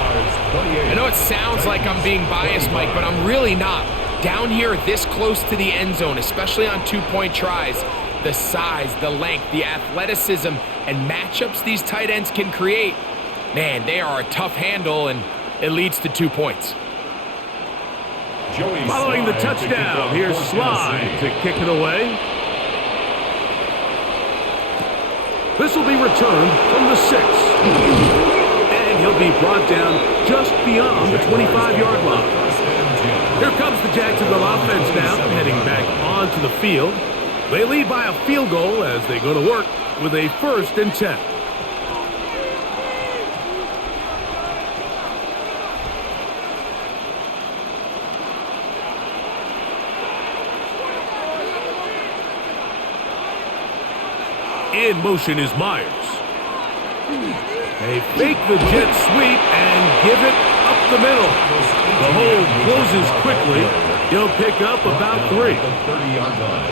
I know it sounds like I'm being biased, Mike, but I'm really not. Down here this close to the end zone, especially on 2-point tries, the size, the length, the athleticism, and matchups these tight ends can create, man, they are a tough handle, and it leads to 2 points. Following the touchdown, here's Slide to kick it away. This will be returned from the 6. And he'll be brought down just beyond the 25-yard line. Here comes the Jacksonville offense now, heading back onto the field. They lead by a field goal as they go to work with a 1st and 10. In motion is Myers. They fake the jet sweep and give it up the middle. The hole closes quickly. He'll pick up about 3.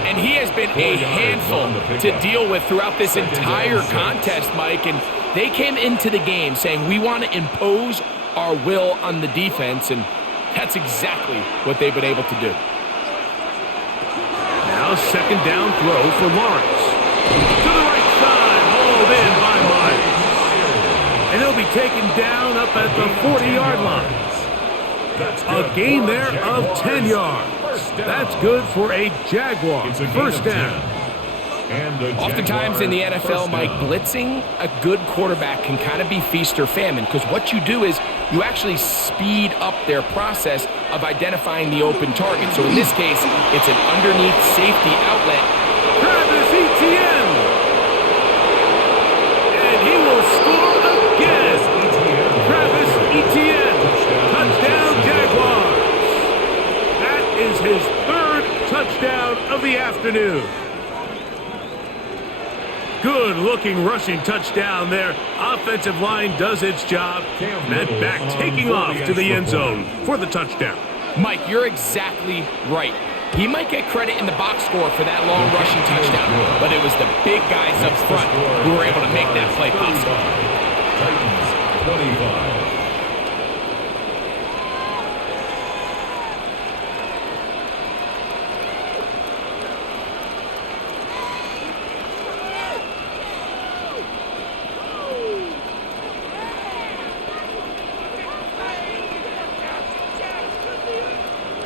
And he has been a handful to deal with throughout this entire contest, Mike. And they came into the game saying, we want to impose our will on the defense. And that's exactly what they've been able to do. Now 2nd down throw for Lawrence. To the right side, hauled in by Myers. And he'll be taken down up at the 40-yard line. A gain there of 10 yards. That's good for a Jaguar 1st down. Oftentimes in the NFL, Mike, blitzing a good quarterback can kind of be feast or famine, because what you do is you actually speed up their process of identifying the open target. So in this case, it's an underneath safety outlet. Travis Etienne. And he will score again. Travis Etienne. Touchdown Jaguars. That is his 3rd touchdown of the afternoon. Good looking rushing touchdown there. Offensive line does its job. That back taking off to the end zone for the touchdown. Mike, you're exactly right. He might get credit in the box score for that long rushing touchdown, but it was the big guys up front who were able to make that play possible. Titans 25.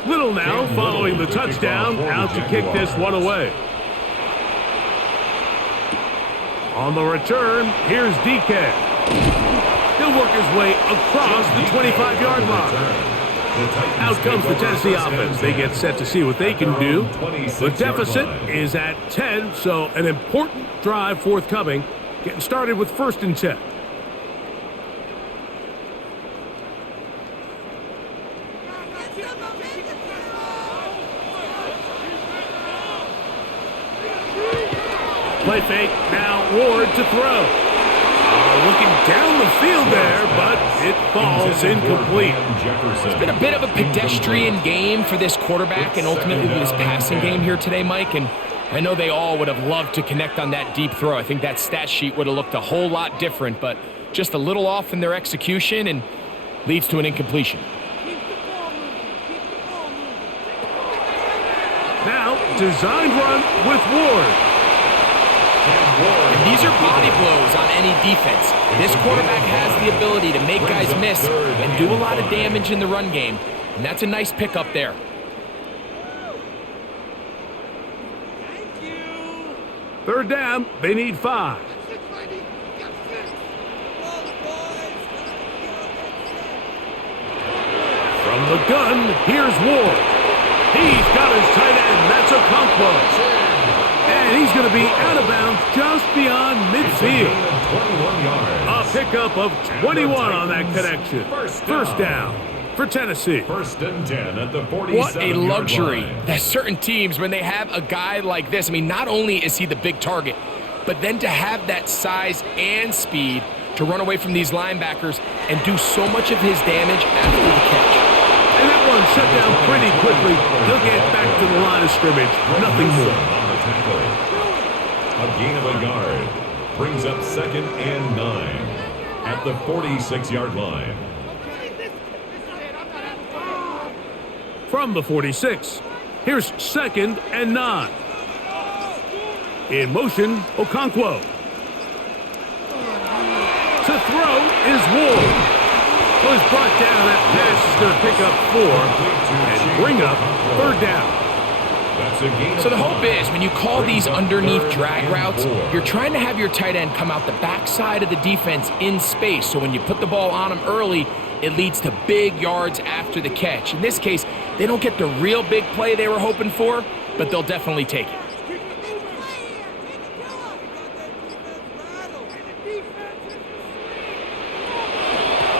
Little now following the touchdown, out to kick this one away. On the return, here's DK. He'll work his way across the 25-yard line. Out comes the Tennessee offense. They get set to see what they can do. The deficit is at 10, so an important drive forthcoming. Getting started with 1st and 10. Play fake, now Ward to throw. Looking down the field there, but it falls incomplete. It's been a bit of a pedestrian game for this quarterback and ultimately this passing game here today, Mike. And I know they all would have loved to connect on that deep throw. I think that stat sheet would have looked a whole lot different, but just a little off in their execution and leads to an incompletion. Now, design run with Ward. And these are body blows on any defense. This quarterback has the ability to make guys miss and do a lot of damage in the run game. And that's a nice pickup there. Third down, they need 5. From the gun, here's Ward. He's got his tight end, that's Okonkwo. And he's going to be out of bounds just beyond midfield. A pickup of 21 on that connection. First down for Tennessee. First and 10 at the 47-yard What a luxury line. that certain teams, when they have a guy like this, I mean, not only is he the big target, but then to have that size and speed to run away from these linebackers and do so much of his damage after the catch. And that one shut down pretty quickly. He'll get back to the line of scrimmage. Nothing more. A gain of a yard brings up second and 9 at the 46-yard line. From the 46, here's second and 9. In motion, Okonkwo. To throw is Ward. Was brought down. That pass is going to pick up 4 and bring up third down. So the hope is when you call these underneath drag routes, you're trying to have your tight end come out the backside of the defense in space. So when you put the ball on him early, it leads to big yards after the catch. In this case, they don't get the real big play they were hoping for, but they'll definitely take it.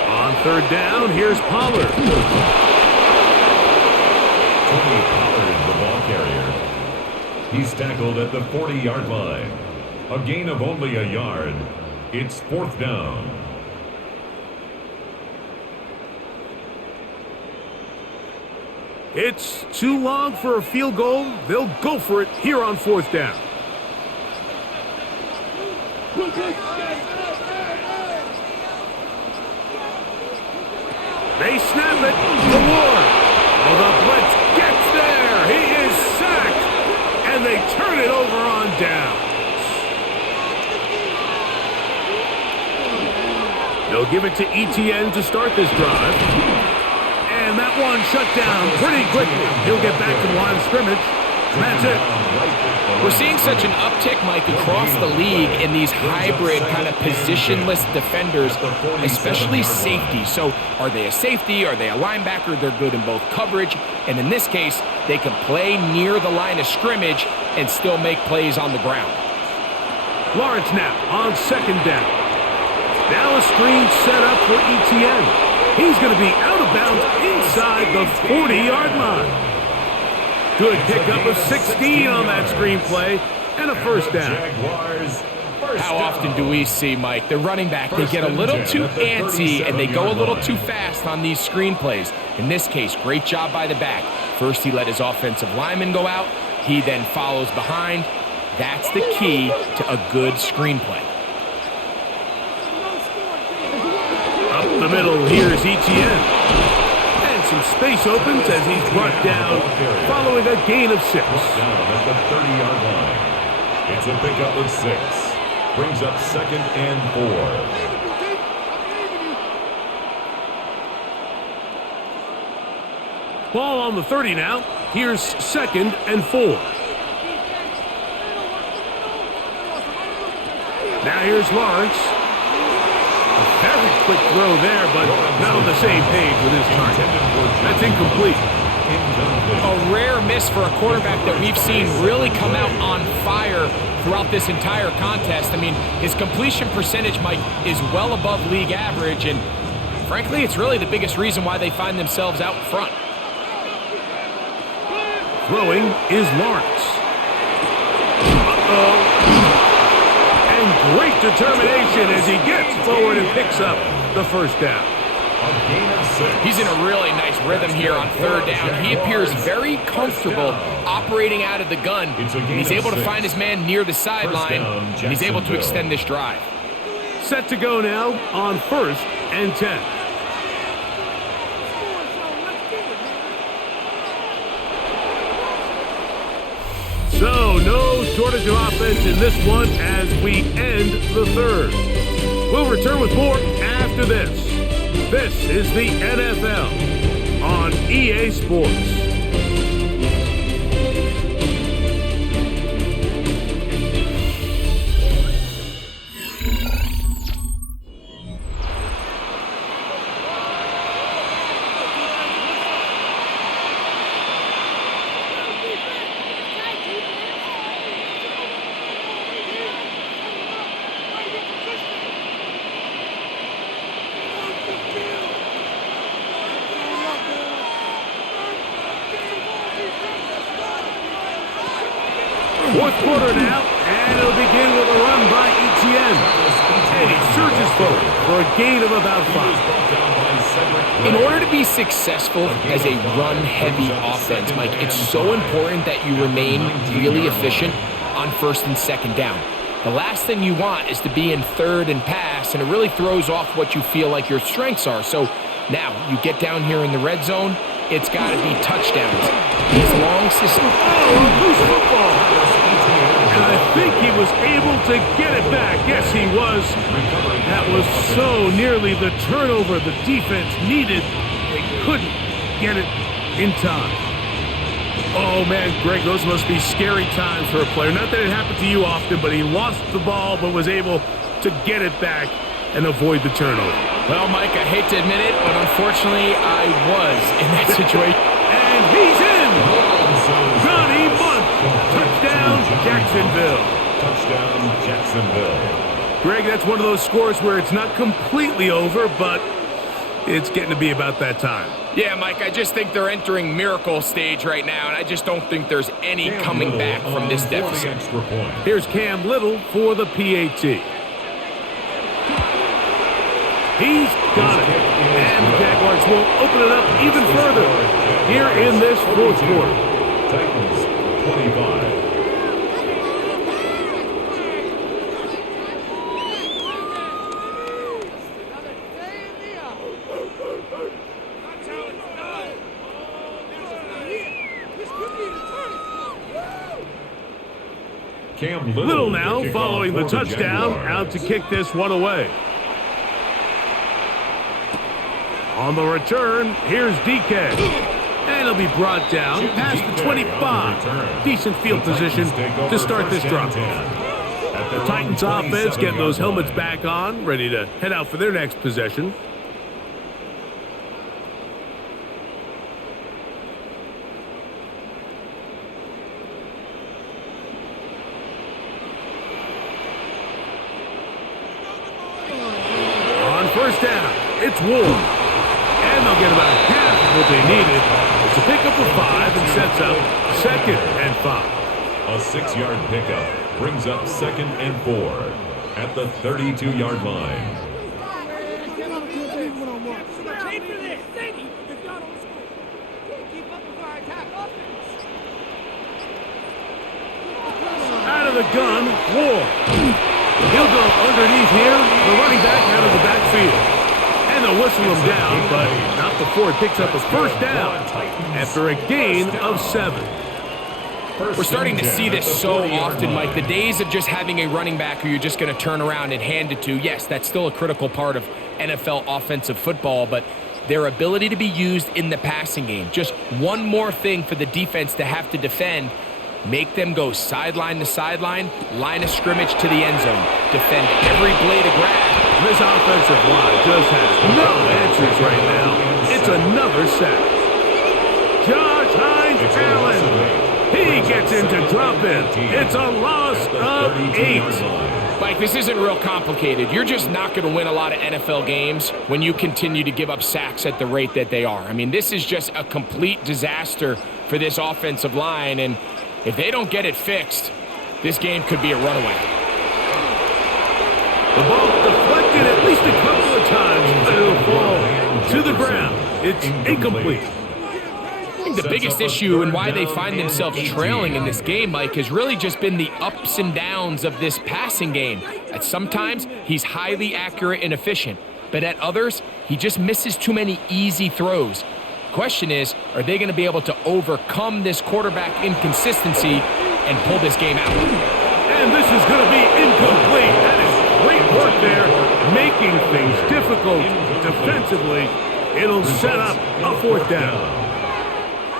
On third down, here's Pollard. Tony Pollard, the ball carrier. He's tackled at the 40-yard line. A gain of only a yard. It's fourth down. It's too long for a field goal. They'll go for it here on fourth down. They snap it to Ward. Oh, the blitz gets there. He is sacked. And they turn it over on down. They'll give it to ETN to start this drive. And that one shut down pretty quickly. He'll get back to the line of scrimmage. And that's it. We're seeing such an uptick, Mike, across the league in these hybrid kind of positionless defenders, especially safety. So are they a safety? Are they a linebacker? They're good in both coverage. And in this case, they can play near the line of scrimmage and still make plays on the ground. Lawrence now on second down. Now a screen set up for ETN. He's going to be out of bounds inside the 40-yard line. Good pickup of 16 on that screen play and a first down. Jaguars. How often do we see, Mike, the running back, they get a little too antsy and they go a little too fast on these screen plays. In this case, great job by the back. First, he let his offensive lineman go out. He then follows behind. That's the key to a good screen play. Up the middle, here's ETN. And some space opens as he's brought down following a gain of 6. Down at the 30-yard line. It's a pickup of 6. Brings up second and 4. Ball on the 30 now. Here's second and 4. Now here's Lawrence. A very quick throw there, but not on the same page with his target. That's incomplete. A rare miss for a quarterback that we've seen really come out on fire throughout this entire contest. I mean, his completion percentage, Mike, is well above league average, and frankly, it's really the biggest reason why they find themselves out front. Throwing is Lawrence. And great determination as he gets forward and picks up the first down. A gain of 6. He's in a really nice rhythm here on third down. He appears very comfortable operating out of the gun. And he's able to find his man near the sideline, and he's able to extend this drive. Set to go now on 1st and 10. So, no shortage of offense in this one as we end the third. We'll return with more after this. This is the NFL on EA Sports. Fourth quarter now, and it'll begin with a run by Etienne. And he surges forward for a gain of about 5. In order to be successful as a run-heavy offense, Mike, it's so important that you remain really efficient on 1st and 2nd down. The last thing you want is to be in 3rd and pass, and it really throws off what you feel like your strengths are. So now you get down here in the red zone, it's got to be touchdowns. These long systems. Oh, loose football. And I think he was able to get it back. Yes, he was. That was so nearly the turnover the defense needed. They couldn't get it in time. Oh, man, Greg, those must be scary times for a player. Not that it happened to you often, but he lost the ball but was able to get it back and avoid the turnover. Well, Mike, I hate to admit it, but unfortunately I was in that situation. And he's in! Johnny Munt! Touchdown, Jacksonville. Touchdown, Jacksonville. Greg, that's one of those scores where it's not completely over, but it's getting to be about that time. Yeah, Mike, I just think they're entering miracle stage right now, and I just don't think there's any coming back from this deficit. Here's Cam Little for the PAT. He's got it. And the Jaguars will open it up even further here in this fourth quarter. Titans 25. Cam Little now following the touchdown, out to kick this one away. On the return, here's DK. And he'll be brought down past the 25. Decent field position to start this drive. The Titans offense getting those helmets back on, ready to head out for their next possession. On first down, it's Ward. And they'll get about half of what they needed. It's a pickup of 5 and sets up 2nd and 5. A 6-yard pickup brings up 2nd and 4 at the 32-yard line. Out of the gun, Ward. He'll go underneath here. The running back out of the backfield. And they'll whistle him down, but not before he picks up a first down after a gain of 7. We're starting to see this so often, Mike. The days of just having a running back who you're just going to turn around and hand it to, yes, that's still a critical part of NFL offensive football, but their ability to be used in the passing game, just one more thing for the defense to have to defend, make them go sideline to sideline, line of scrimmage to the end zone, defend every blade of grass. This offensive line just has no answers right now. It's another sack. Josh Hines-Allen. He gets into drop-in. It's a loss of 8. Mike, this isn't real complicated. You're just not going to win a lot of NFL games when you continue to give up sacks at the rate that they are. I mean, this is just a complete disaster for this offensive line, and if they don't get it fixed, this game could be a runaway. to the ground. It's incomplete. I think the biggest issue and why they find themselves trailing in this game, Mike, has really just been the ups and downs of this passing game. At sometimes, he's highly accurate and efficient, but at others, he just misses too many easy throws. The question is, are they going to be able to overcome this quarterback inconsistency and pull this game out? And this is going to be incomplete. That is great work there, making things difficult defensively. It'll set up a fourth down.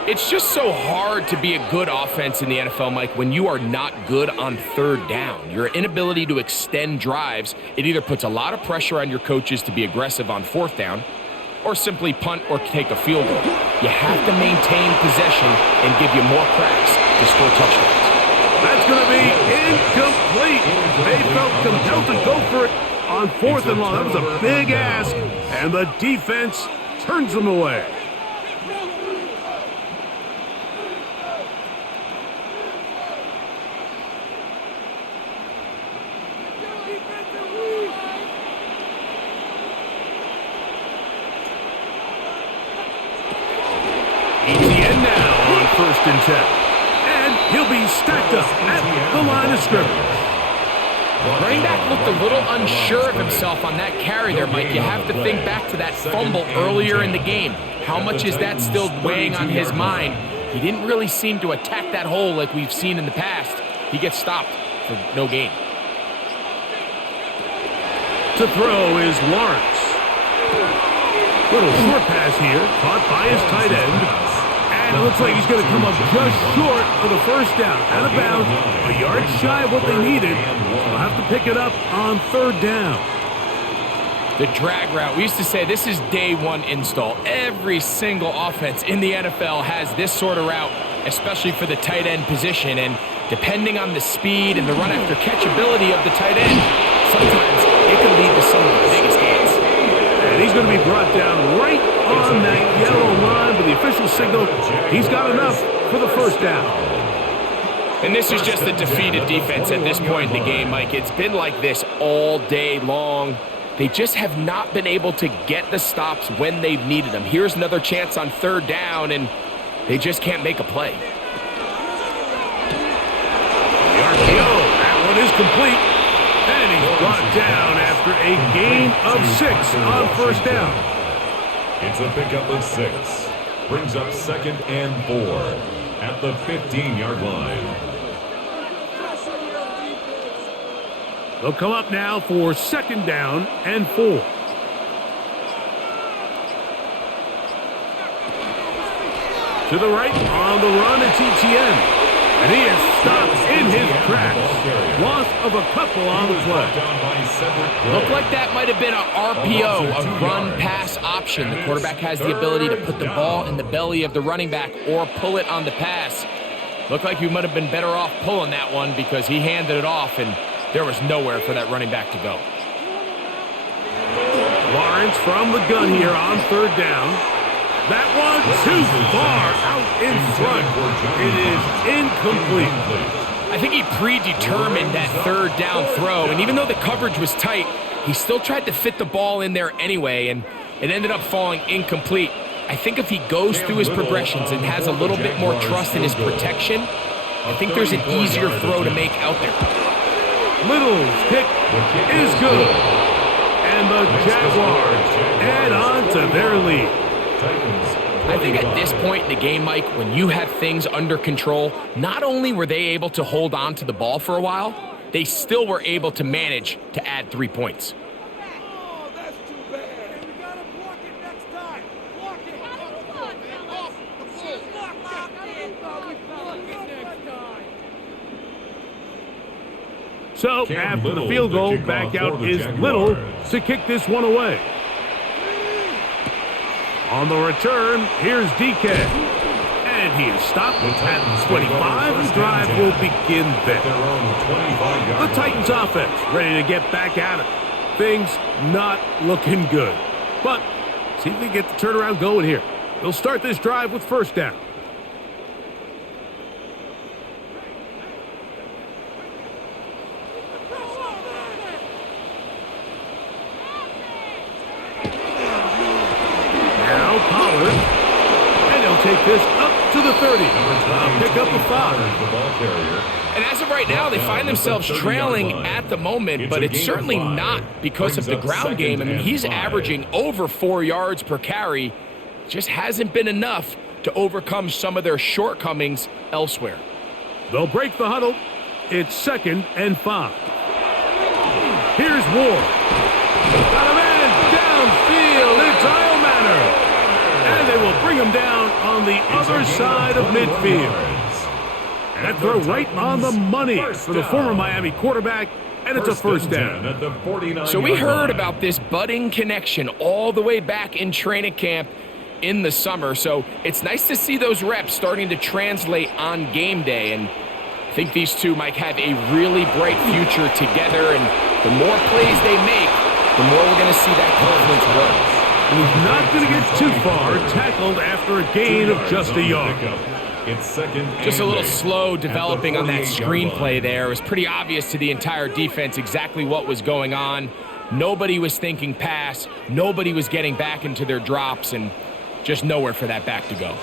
It's just so hard to be a good offense in the NFL, Mike, when you are not good on third down. Your inability to extend drives, it either puts a lot of pressure on your coaches to be aggressive on fourth down or simply punt or take a field goal. You have to maintain possession and give you more cracks to score touchdowns. That's going to be incomplete. They felt compelled to go for it on fourth and long. That was a big ask, and the defense turns them away. ETN now on 1st and 10. And he'll be stacked up at the line of scrimmage. Running back looked a little unsure of himself on that carry there, Mike. You have to think back to that fumble earlier in the game. How much is that still weighing on his mind? He didn't really seem to attack that hole like we've seen in the past. He gets stopped for no gain. To throw is Lawrence. Little short pass here, caught by his tight end. And it looks like he's going to come up just short of the first down. Out of bounds, a yard shy of what they needed. They'll have to pick it up on third down. The drag route. We used to say this is day one install. Every single offense in the NFL has this sort of route, especially for the tight end position. And depending on the speed and the run after catch ability of the tight end, sometimes it can lead to some of the biggest gains. And he's going to be brought down right on that yellow line with the official signal. He's got enough for the first down. And this is just a defeated defense at this point in the game, Mike. It's been like this all day long. They just have not been able to get the stops when they've needed them. Here's another chance on third down, and they just can't make a play. The RPO, that one is complete. And he's brought down after a gain of 6 on first down. It's a pickup of 6. Brings up 2nd and 4 at the 15-yard line. They'll come up now for 2nd down and 4. To the right on the run, it's ETN. And he is stopped in his tracks. Loss of a couple on the play. Looked like that might have been an RPO, a run-pass option. The quarterback has the ability to put the ball in the belly of the running back or pull it on the pass. Looked like you might have been better off pulling that one because he handed it off, and there was nowhere for that running back to go. Lawrence from the gun here on third down. That one too far out in front. It is incomplete. I think he predetermined that third down throw, and even though the coverage was tight, he still tried to fit the ball in there anyway, and it ended up falling incomplete. I think if he goes through his progressions and has a little bit more trust in his protection, I think there's an easier throw to make out there. Little's kick is good. And the Jaguars add on to their lead. I think at this point in the game, Mike, when you have things under control, not only were they able to hold on to the ball for a while, they still were able to manage to add 3 points. Oh, that's too bad. You gotta block it next time. Block it. So after the field goal, back out is Little to kick this one away. On the return, here's DK. And he is stopped at the 25. The drive will begin there. The Titans offense ready to get back at it. Things not looking good. But see if they get the turnaround going here. They'll start this drive with first down. take this up to the 30. I'll pick up a 5. The ball carrier. And as of right now, they find themselves trailing at the moment, but it's certainly not because of the ground game. I mean, he's averaging over 4 yards per carry. Just hasn't been enough to overcome some of their shortcomings elsewhere. They'll break the huddle. It's 2nd and 5. Here's Ward. Got a man downfield. It's Manor. And they will bring him down on the other side of midfield. That throw right on the money for the former Miami quarterback, and it's a first down. So we heard about this budding connection all the way back in training camp in the summer. So it's nice to see those reps starting to translate on game day. And I think these two might have a really bright future together. And the more plays they make, the more we're going to see that confidence grow. He's not going to get too far, tackled after a gain of just a yard. It's 2nd. Just a little slow developing on that screenplay there. It was pretty obvious to the entire defense exactly what was going on. Nobody was thinking pass. Nobody was getting back into their drops, and just nowhere for that back to go.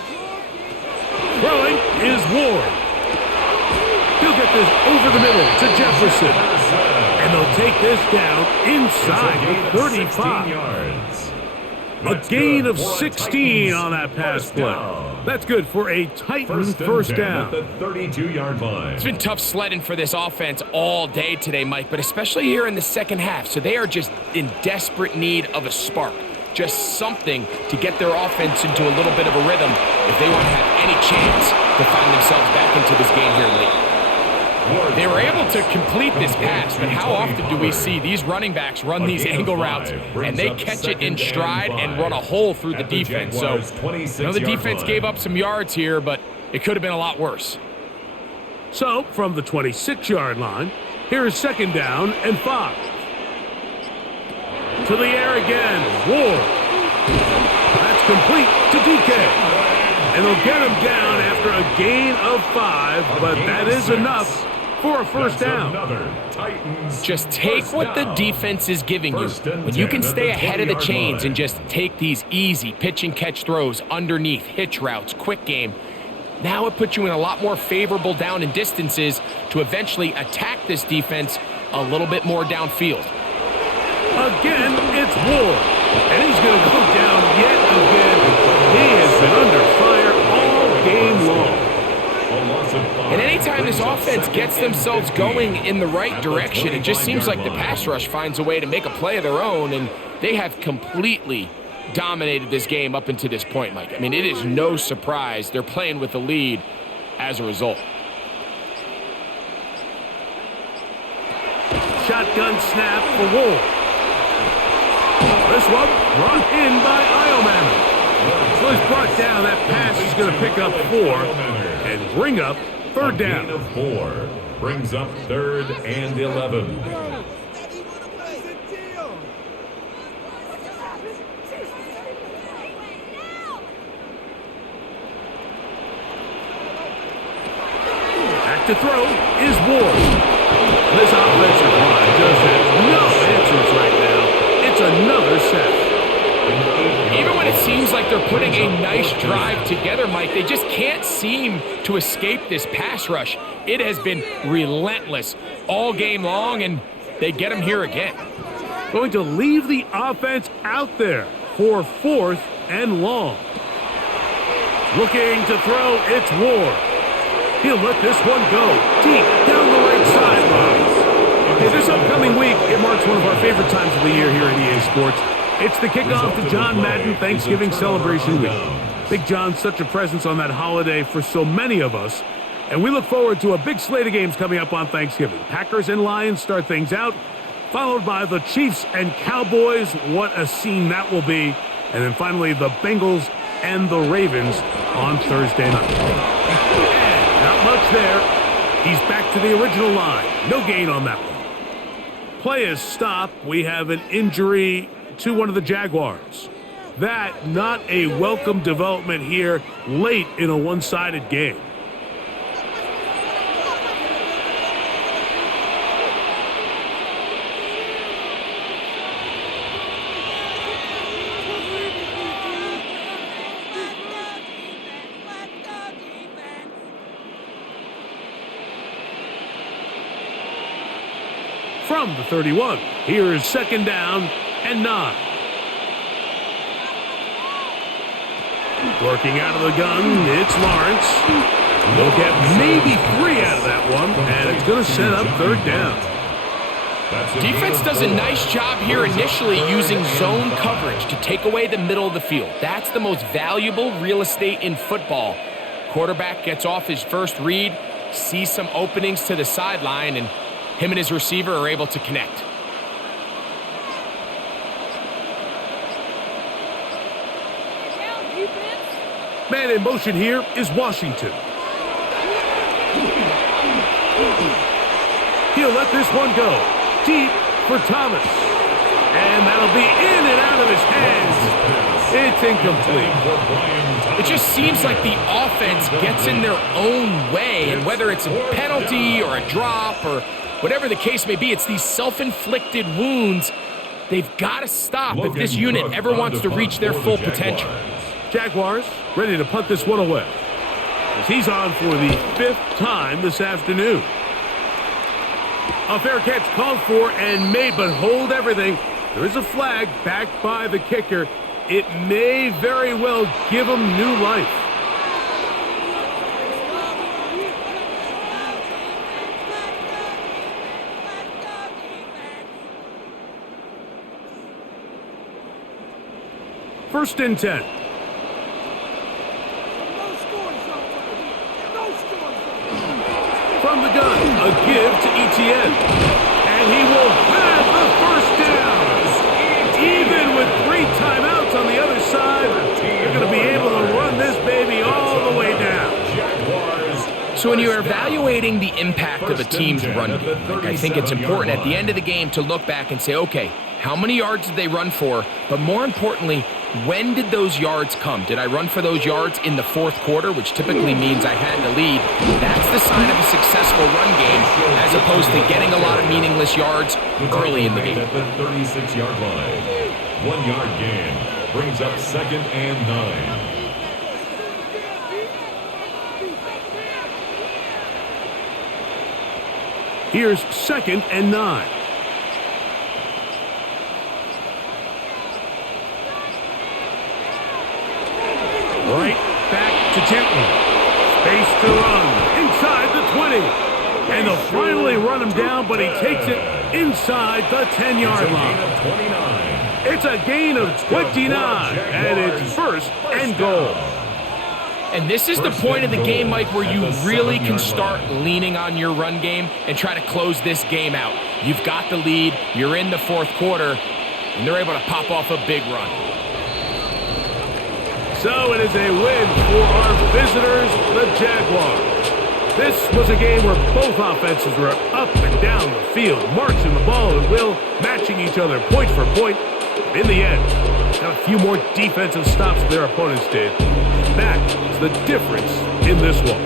Throwing is Ward. He'll get this over the middle to Jefferson. And they'll take this down inside the 35. Yards. A gain of 16 on that pass play. That's good for a Titan first down. At the 32-yard line. It's been tough sledding for this offense all day today, Mike, but especially here in the second half. So they are just in desperate need of a spark. Just something to get their offense into a little bit of a rhythm if they want to have any chance to find themselves back into this game here late. They were able to complete this pass, but how often do we see these running backs run these angle routes and they catch it in stride and run a hole through the defense? So, the defense gave up some yards here, but it could have been a lot worse. So, from the 26-yard line, here is 2nd down and 5. To the air again, Ward. That's complete to DK. And they'll get him down after a gain of 5, but that is enough for a first down. Just take what the defense is giving you. When you can stay ahead of the chains and just take these easy pitch and catch throws underneath, hitch routes, quick game, now it puts you in a lot more favorable down and distances to eventually attack this defense a little bit more downfield. Again, it's Ward. And he's going to go down yet again. He has been under fire all game long. And anytime this offense gets themselves going in the right direction, it just seems like the pass rush finds a way to make a play of their own, and they have completely dominated this game up until this point, Mike. I mean, it is no surprise they're playing with the lead as a result. Shotgun snap for Ward. This one brought in by Manor. So he's brought down. That pass is going to pick up 4 and bring up 3rd down. A gain of 4 brings up 3rd and 11. Back to throw is Ward. This offensive line just has no answers right now. It's another sack. Even when it seems like they're putting a nice drive together, Mike, they just can't seem to escape this pass rush. It has been relentless all game long, and they get them here again. Going to leave the offense out there for 4th and long. Looking to throw, it's Ward. He'll let this one go deep down the right sideline. Okay, this upcoming week, it marks one of our favorite times of the year here at EA Sports. It's the kickoff to John Madden Thanksgiving Celebration Week. Big John's such a presence on that holiday for so many of us, and we look forward to a big slate of games coming up on Thanksgiving. Packers and Lions start things out, followed by the Chiefs and Cowboys. What a scene that will be. And then finally the Bengals and the Ravens on Thursday night. And not much there. He's back to the original line. No gain on that one. Play is stopped. We have an injury to one of the Jaguars. That not a welcome development here late in a one-sided game. from the 31. Here's second down and 9. Working out of the gun, it's Lawrence. He'll get maybe 3 out of that one, and it's going to set up third down. Defense does a nice job here initially using zone coverage to take away the middle of the field. That's the most valuable real estate in football. Quarterback gets off his first read, sees some openings to the sideline, and him and his receiver are able to connect. Man in motion here is Washington. He'll let this one go. Deep for Thomas. And that'll be in and out of his hands. It's incomplete. It just seems like the offense gets in their own way, and whether it's a penalty or a drop or whatever the case may be, it's these self-inflicted wounds. They've got to stop if this unit ever wants to reach their full potential. Jaguars ready to punt this one away, as he's on for the 5th time this afternoon. A fair catch called for and made, but hold everything. There is a flag backed by the kicker. It may very well give him new life. First and 10. From the gun, a give to Etienne. And he will have the first down. Even with 3 timeouts on the other side, they're going to be able to run this baby all the way down. So when you're evaluating the impact of a team's run game, I think it's important at the end of the game to look back and say, okay, how many yards did they run for? But more importantly, when did those yards come? Did I run for those yards in the 4th quarter, which typically means I had the lead? That's the sign of a successful run game, as opposed to getting a lot of meaningless yards early in the game. At the 36-yard line, 1-yard gain brings up second and 9. Here's second and 9. Right back to Denton. Space to run inside the 20. And they'll finally run him down, but he takes it inside the 10-yard line. It's a gain of 29, and it's first and goal. And this is the point of the game, Mike, where you really can start leaning on your run game and try to close this game out. You've got the lead, you're in the 4th quarter, and they're able to pop off a big run. So it is a win for our visitors, the Jaguars. This was a game where both offenses were up and down the field, marching the ball at will, matching each other point for point. In the end, got a few more defensive stops than their opponents did. That is the difference in this one.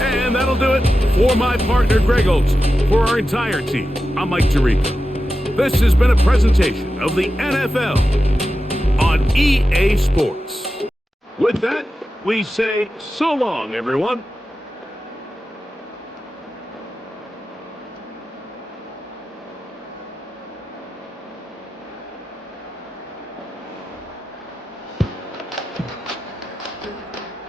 And that'll do it for my partner, Greg Olson. For our entire team, I'm Mike Tirico. This has been a presentation of the NFL on EA Sports. With that, we say so long, everyone.